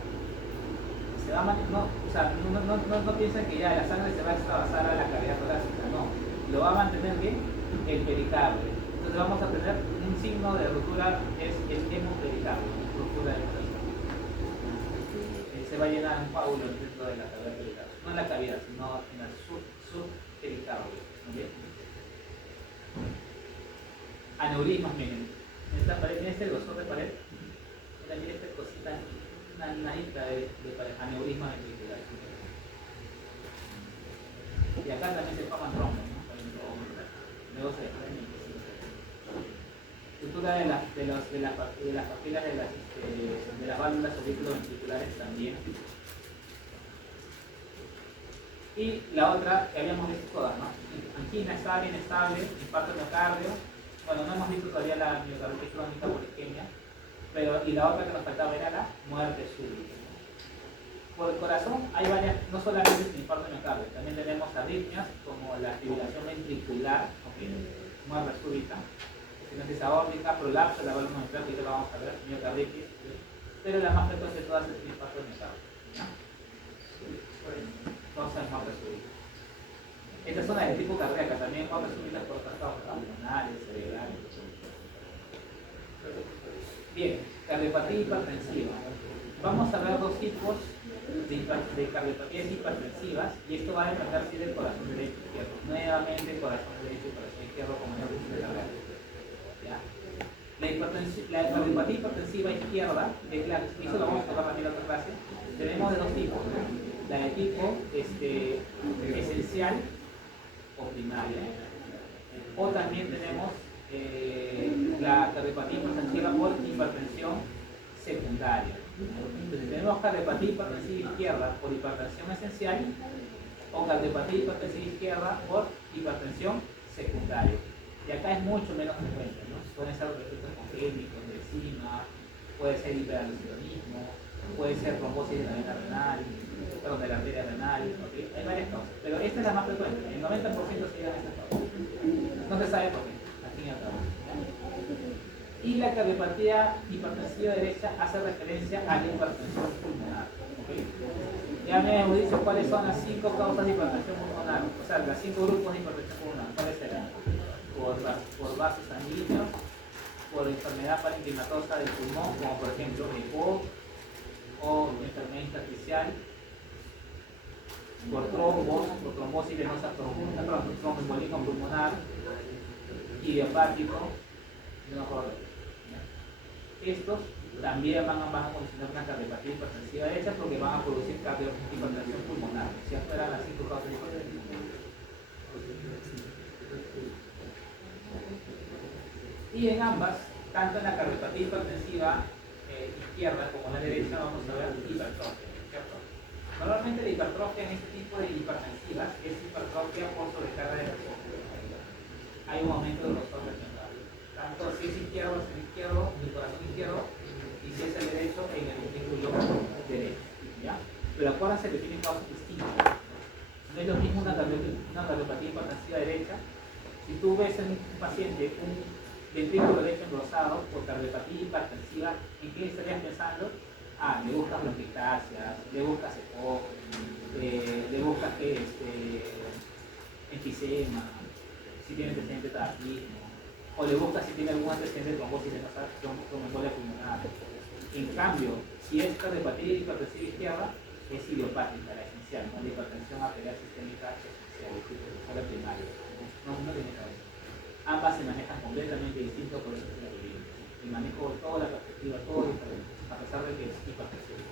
se va a no piensen que ya la sangre se va a extravasar a la cavidad torácica, no. Lo va a mantener bien el pericardio. Entonces vamos a tener un signo de ruptura, es el hemopericardio, ruptura del corazón. Se va a llenar un coágulo dentro de la cavidad pericardio. No en la cavidad, sino en el subpericardio. ¿Okay? Aneurismas, miren. En esta pared, en este grosor de pared, miren esta cosita, una nadita de pared, aneurisma ventricular. Y acá también se forman trombos, ¿no? Luego se estructura de las papilas de las válvulas auriculoventriculares también. Y la otra que habíamos visto todas, ¿no? Angina estable, inestable, infarto de miocardio. Bueno, no hemos visto todavía la miocarditis crónica por isquemia, pero y la otra que nos faltaba era la muerte súbita. Por el corazón hay varias, no solamente el infarto de miocardio, también tenemos arritmias como la fibrilación ventricular, ¿okay? Muerte súbita, estenosis aórtica, prolapso de la válvula ventricular, que ya lo vamos a ver, miocarditis, ¿sí? Pero la más frecuente de todas es el infarto de miocardio. Entonces, muerte súbita. Esta es una de tipo cardíaca, también muerte súbita por otras causas, pulmonares, cerebrales. Bien, cardiopatía hipertensiva. Vamos a ver dos tipos de cardiopatías hipertensivas y esto va a depender si del corazón derecho y izquierdo. Nuevamente, corazón derecho y corazón izquierdo como en el grupo de la red. La cardiopatía hipertensiva izquierda, eso lo vamos a tocar también en otra clase, tenemos de dos tipos, ¿no? La de tipo esencial o primaria, o también tenemos la cardiopatía hipertensiva por hipertensión secundaria. Entonces tenemos cardiopatía hipertensiva izquierda por hipertensión esencial o cardiopatía hipertensiva izquierda por hipertensión secundaria. Y acá es mucho menos frecuente, ¿no? Pueden ser defectos congénitos, de encima, puede ser hiperaldosteronismo, puede ser trombosis de la vena renal, perdón, de la arteria renal, ¿okay? Hay varias causas, pero esta es la más frecuente, el 90% se llama esta causa. No se sabe por qué, aquí en acá. Y la cardiopatía hipertensiva derecha hace referencia a la hipertensión pulmonar. ¿Okay? Ya me hemos dicho cuáles son las 5 causas de hipertensión pulmonar, o sea, los 5 grupos de hipertensión pulmonar. ¿Cuáles serán? Por vasos sanguíneos, por enfermedad parenquimatosa del pulmón, como por ejemplo EPOC o enfermedad intersticial, por trombos, por trombosis venosa profunda, tromboembolismo pulmonar, idiopático, no me acuerdo. Estos también van a condicionar una cardiopatía hipertensiva derecha porque van a producir hipertensión pulmonar. ¿Cierto? Eran las 5 causas de hipertensión. Y en ambas, tanto en la cardiopatía hipertensiva izquierda como en la derecha, vamos a ver hipertrofia, ¿cierto? Normalmente la hipertrofia en este tipo de hipertensivas es hipertrofia por sobrecarga de presión. Hay un aumento de los grosor ventricular. Tanto si es izquierdo, es el izquierdo, el corazón izquierdo, y si es el derecho, en el ventrículo derecho. ¿Ya? Pero acuérdense que tienen causas distintas. No es lo mismo una cardiopatía hipertensiva derecha. Si tú ves en un paciente un ventrículo derecho engrosado por cardiopatía hipertensiva, ¿en qué estarías pensando? Le buscas bronquiectasias, le buscas EPOC, le buscas enfisema, si tiene antecedente de tabaquismo, o le buscas si tiene algún antecedente de trombosis venosa, tromboembolia pulmonar. En cambio, si es cardiopatía hipertensiva izquierda, es idiopática, la esencial, ¿no? La hipertensión arterial sistémica esencial, la primaria. No tiene cabeza. Ambas se manejan completamente distintos, por eso es la que el manejo de toda la perspectiva, todo diferente, a pesar de que es hipertensión.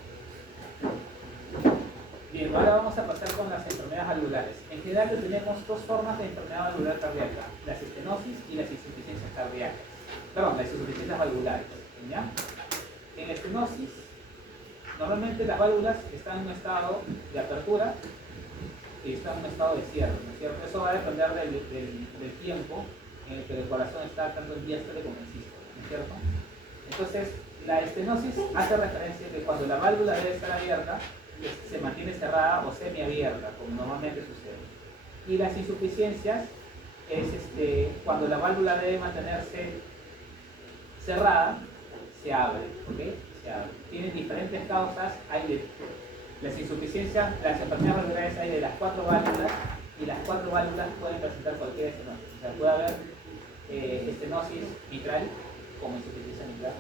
Bien, ahora vamos a pasar con las enfermedades valvulares. En general tenemos dos formas de enfermedad valvular cardíaca, las estenosis y las insuficiencias cardíacas. Perdón, las insuficiencias valvulares. ¿Ya? En la estenosis, normalmente las válvulas están en un estado de apertura y están en un estado de cierre, ¿no es cierto? Eso va a depender del tiempo en el que el corazón está tanto en diástole como en sístole, ¿no es cierto? Entonces, la estenosis hace referencia a que cuando la válvula debe estar abierta, se mantiene cerrada o semiabierta, como normalmente sucede. Y las insuficiencias es cuando la válvula debe mantenerse cerrada, se abre, ¿ok? Se abre. Tienen diferentes causas, las insuficiencias, las enfermedades valvulares hay de las 4 válvulas, y las 4 válvulas pueden presentar cualquier estenosis. O sea, puede haber estenosis mitral, como insuficiencia mitral,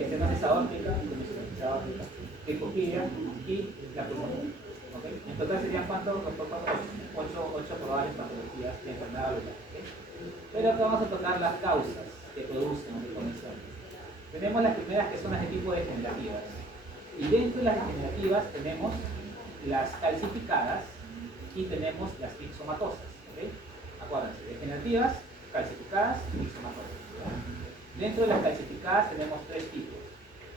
estenosis aórtica, como insuficiencia aórtica, tricuspidia y la pulmonía. ¿Okay? En total serían ¿cuántos? 8 probables patologías de enfermedad valvular. ¿Okay? Pero acá vamos a tocar las causas que producen la desconexión. Tenemos las primeras que son las de tipo degenerativas. Y dentro de las degenerativas tenemos las calcificadas y tenemos las ixomatosas. ¿Okay? Acuérdense, degenerativas, calcificadas y ixomatosas. Dentro de las calcificadas tenemos 3 tipos.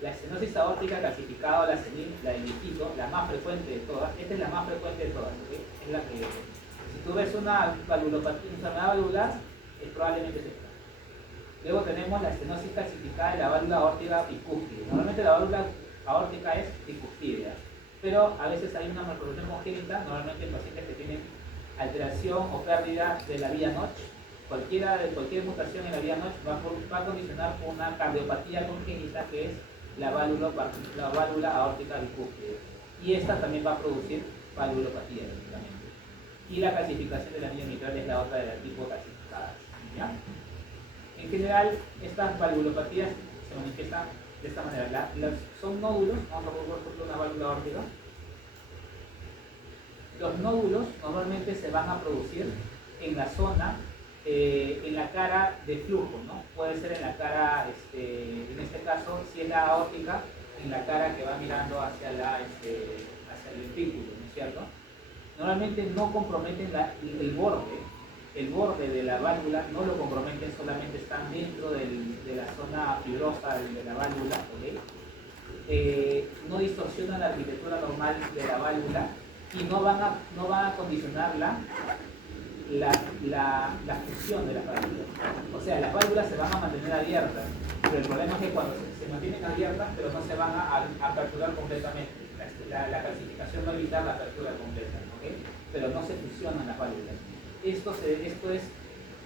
La estenosis aórtica calcificada o la senil, la del viejito, la más frecuente de todas. Esta es la más frecuente de todas. ¿Okay? Es la que, si tú ves una valvulopatía, una enfermedad valvular, es probablemente esta. Luego tenemos la estenosis calcificada de la válvula aórtica bicúspide. Normalmente la válvula aórtica es bicúspide, pero a veces hay una malformación congénita, normalmente en pacientes que tienen alteración o pérdida de la vía Notch. Cualquier mutación en la vía Notch va a condicionar una cardiopatía congénita que es la válvula aórtica bicúspide. Y esta también va a producir valvulopatía básicamente. Y la calcificación de la vía mitral es la otra de la tipo calcificada. ¿Ya? En general, estas valvulopatías se manifiestan de esta manera. Son nódulos, vamos a ver por ejemplo una válvula aórtica. Los nódulos normalmente se van a producir en la zona, en la cara de flujo, ¿no? Puede ser en la cara, en este caso, si es la aórtica, en la cara que va mirando hacia el ventrículo, ¿no es cierto? Normalmente no comprometen el borde de la válvula, no lo comprometen, solamente están dentro de la zona fibrosa de la válvula, ¿okay? No distorsionan la arquitectura normal de la válvula y no van a condicionar la función de las válvulas. O sea, las válvulas se van a mantener abiertas, pero el problema es que cuando se mantienen abiertas, pero no se van a aperturar completamente. La calcificación va a evitar la apertura completa, ¿okay? Pero no se fusionan las válvulas. Esto es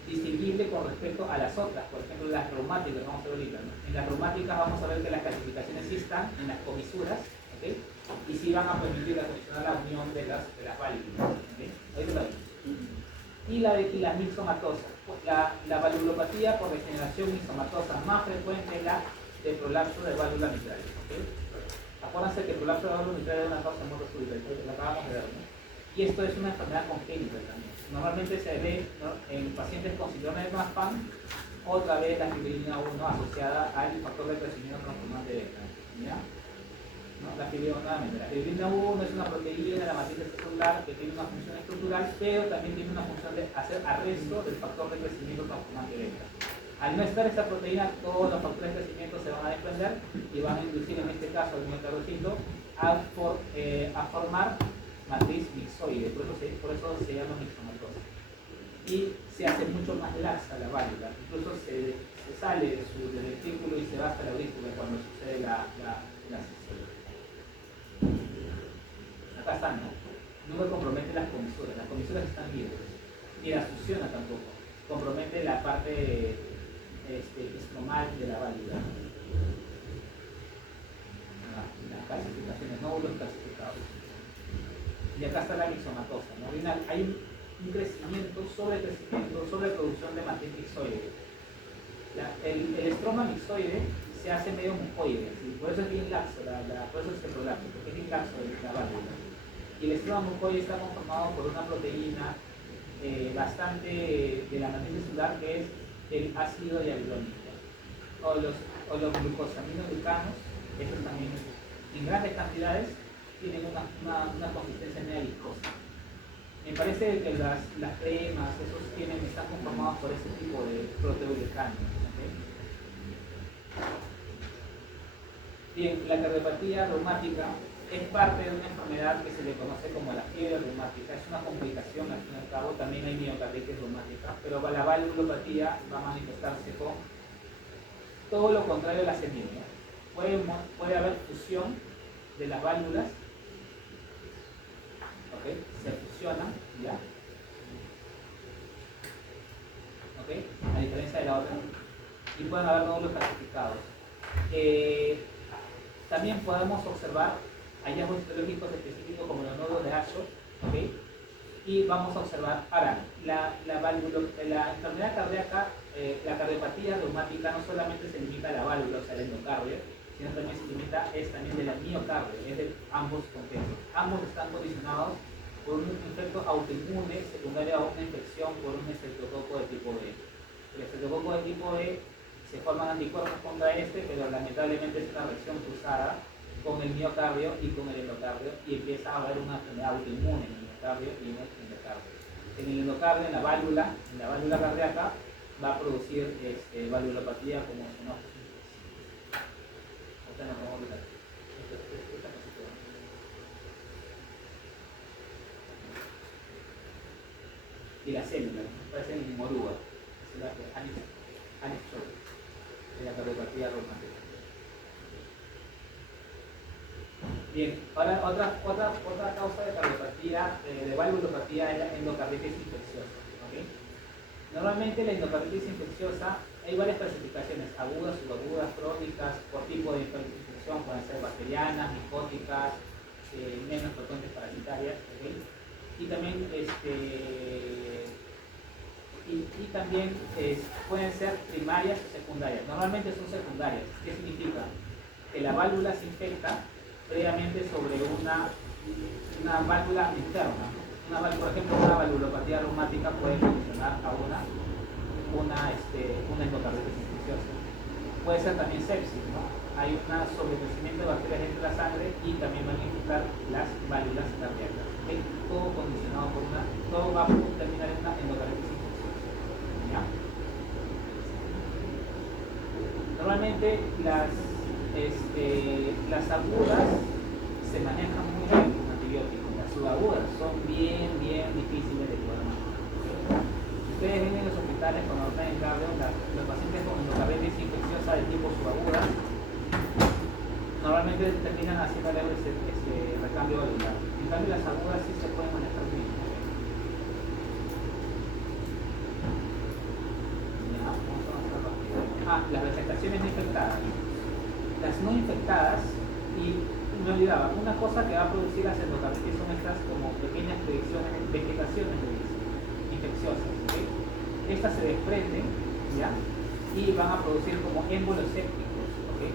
distinguible con respecto a las otras, por ejemplo las reumáticas, vamos a ver ahorita, ¿no? En las reumáticas vamos a ver que las calcificaciones sí están en las comisuras, ¿okay? Y sí van a permitir condicionar la unión de las válvulas, ¿okay? Ahorita lo vemos. Y la mixomatosas. La valvulopatía por degeneración mixomatosa más frecuente es la de prolapso de válvula mitral, ¿okay? Acuérdense que el prolapso de válvula mitral es una causa de muerte súbita, lo acabamos de ver, ¿no? Y esto es una enfermedad congénita también. Normalmente se ve, ¿no?, en pacientes con síndrome de Marfan, otra vez la fibrina 1 asociada al factor de crecimiento transformante beta. ¿Ya? ¿No? La fibrina 1 es una proteína de la matriz celular que tiene una función estructural, pero también tiene una función de hacer arresto del factor de crecimiento transformante beta. Al no estar esta proteína, todos los factores de crecimiento se van a desprender y van a inducir, en este caso, al miocardiocito a formar matriz mixoide, por eso se llama mixomatosa. Y se hace mucho más laxa la válvula, incluso se sale del ventrículo y se va hasta la aurícula cuando sucede la cesión. Acá están, ¿no? No me compromete las comisuras están libres, ni la succiona tampoco, compromete la parte estromal de la válvula. Las calcificaciones, nódulos calcificados. Y acá está la mixomatosa, ¿no? Hay un crecimiento, sobreproducción de matriz mixoide. El estroma mixoide se hace medio mucoide, ¿sí? Por eso es bien laxo, por eso es el prolapso, porque es bien laxo la válvula. Y el estroma mucoide está conformado por una proteína bastante de la matriz celular, que es el ácido hialurónico, o los glucosaminoglicanos. Estos también en grandes cantidades tienen una consistencia media viscosa. Me parece que las cremas, están conformados por ese tipo de proteoglicanos. ¿Okay? Bien, la cardiopatía reumática es parte de una enfermedad que se le conoce como la fiebre reumática. Es una complicación, al fin y al cabo. También hay miocarditis reumática, pero la valvulopatía va a manifestarse con todo lo contrario a la anemia. Puede haber fusión de las válvulas, ¿okay? Se fusionan, ¿ya? ¿Okay? A diferencia de la otra. Y pueden haber nódulos calcificados. También podemos observar hallazgos histológicos específicos como los nodos de Ashworth, ¿okay? Y vamos a observar, ahora, la enfermedad cardíaca, la cardiopatía reumática no solamente se limita a la válvula, o sea, al endocardio, sino también se limita también de la miocardio, es de ambos complejos. Ambos están condicionados por un efecto autoinmune secundario a una infección por un estreptococo de tipo B. El estreptococo de tipo B se forman anticuerpos contra pero lamentablemente es una reacción cruzada con el miocardio y con el endocardio y empieza a haber una enfermedad autoinmune en el miocardio y en el endocardio. En el endocardio, en la válvula cardíaca, va a producir valvulopatía como su nombre. No podemos olvidar. Esta posición. Y la célula, parece en moruga, es la anexo de la cardiopatía reumática. Bien, ahora otra causa de cardiopatía, de valvulopatía es la endocarditis infecciosa. ¿Okay? Normalmente la endocarditis infecciosa hay varias clasificaciones, agudas, subagudas, crónicas, por tipo de infección, pueden ser bacterianas, micóticas, menos frecuentes parasitarias. ¿Okay? Y también pueden ser primarias o secundarias. Normalmente son secundarias. ¿Qué significa? Que la válvula se infecta previamente sobre una válvula interna. Por ejemplo, una valvulopatía reumática puede condicionar a una endocarditis infecciosa. Puede ser también sepsis, ¿no? Hay un sobrecrecimiento de bacterias dentro de la sangre y también van a infectar las válvulas cardíacas. ¿Okay? Todo condicionado por todo va a terminar en una endocarditis infecciosa. ¿Ya? Normalmente las agudas se manejan muy bien con antibióticos. Las subagudas son bien difíciles de curar. Ustedes ven en los hospitales cuando están en cardio, los pacientes con endocarditis infecciosa de tipo subaguda normalmente terminan haciendo ese recambio valvular. En cambio las agudas sí se pueden manejar bien. Ya, vamos a avanzar rápido. Las presentaciones no infectadas. Las no infectadas, y me olvidaba, una cosa que va a producir las endocarditis son estas como pequeñas vegetaciones infecciosas. ¿Okay? Estas se desprenden, ¿ya? Y van a producir como émbolos sépticos, ¿okay?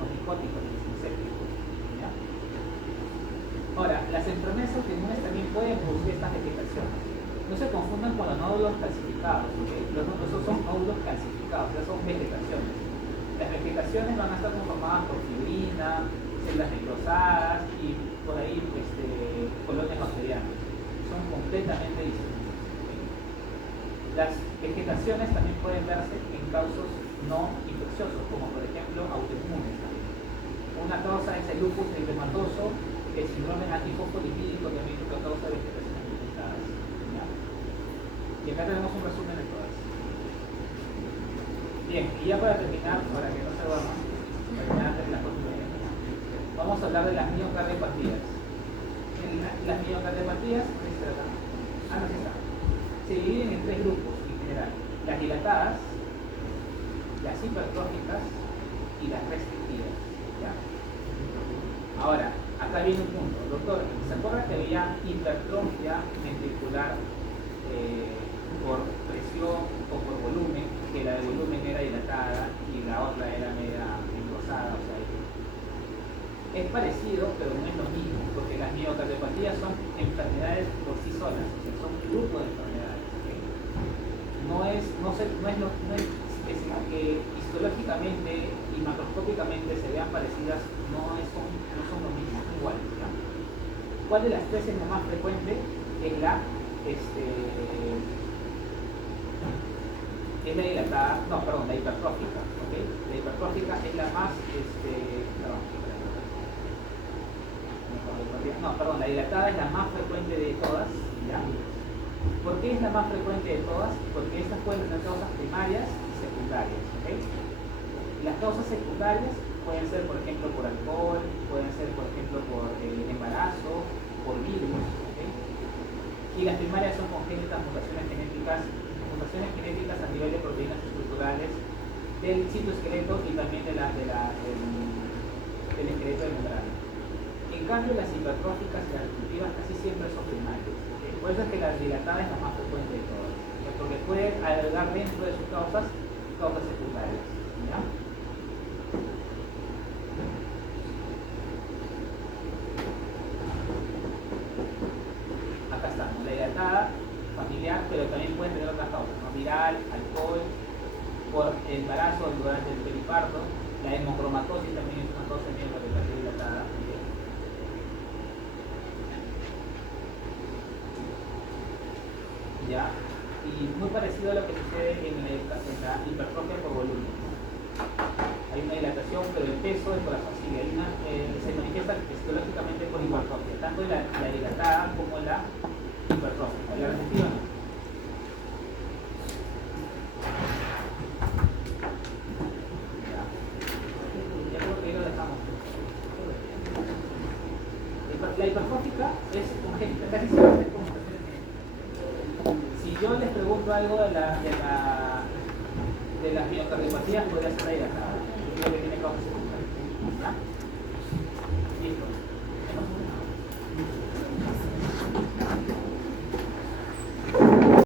Los micóticos sépticos, ¿ya? Ahora, las enfermedades autoinmunes también pueden producir estas vegetaciones. No se confundan con los nódulos calcificados, ¿okay? Esos son nódulos calcificados, ya son vegetaciones. Las vegetaciones van a estar conformadas por fibrina, células necrosadas y por ahí colonias bacterianas. Son completamente distintas. ¿Okay? Las vegetaciones también pueden verse en causas no infecciosos, como por ejemplo autoinmunes. Una causa es el lupus eritematoso, el síndrome antifosfolipídico también es otra causa de vegetaciones infectadas. ¿Ya? Y acá tenemos un resumen de todas. Bien, y ya para terminar, para que no se duerman, vamos a hablar de las miocardiopatías. Las miocardiopatías se dividen en tres grupos en general: las dilatadas, las hipertróficas y las restrictivas. ¿Ya? Ahora, acá viene un punto. Doctor, ¿se acuerda que había hipertrofia ventricular por presión o por volumen? Que la de volumen era dilatada y la otra era media engrosada, o sea, es parecido, pero no es lo mismo, porque las miocardiopatías son enfermedades por sí solas, o sea, son un grupo de enfermedades. ¿Okay? No es que histológicamente y macroscópicamente se vean parecidas, no son lo mismo, son iguales. ¿Ya? ¿Cuál de las tres es la más frecuente? Es la dilatada, no, perdón, la hipertrófica, ¿ok? La hipertrófica es la más, la dilatada es la más frecuente de todas, ¿ya? ¿Por qué es la más frecuente de todas? Porque estas pueden tener causas primarias y secundarias, ¿ok? Las causas secundarias pueden ser, por ejemplo, por alcohol, pueden ser, por ejemplo, por embarazo, por virus, ¿ok? Y las primarias son congénitas mutaciones genéticas a nivel de proteínas estructurales del citoesqueleto y también del esqueleto de membrana. En cambio, las hipertróficas y las restrictivas casi siempre son primarias, ¿okay? Por eso es que la dilatada es la más frecuente de todas, ¿okay? Porque puede agregar dentro de sus causas secundarias, ¿ya? Acá estamos, la dilatada familiar, pero también pueden tener otras causas, ¿no? Viral, alcohol, por embarazo durante el periparto, la hemocromatosis también es una causa de la dilatada. ¿Okay? ¿Ya? Y muy parecido a lo que sucede en la hipertrofia por volumen. Hay una dilatación, pero el peso del corazón sigue. Se manifiesta histológicamente por hipertrofia, tanto la dilatada como la hipertrofia. ¿La receptiva no? Ya creo que ahí lo dejamos. La hipertrófica es congénita, casi siempre es congénita. Si yo les pregunto algo de las miocardiopatías, podría ser la dilatada, es lo que tiene causa secundaria. ¿Ya? Listo.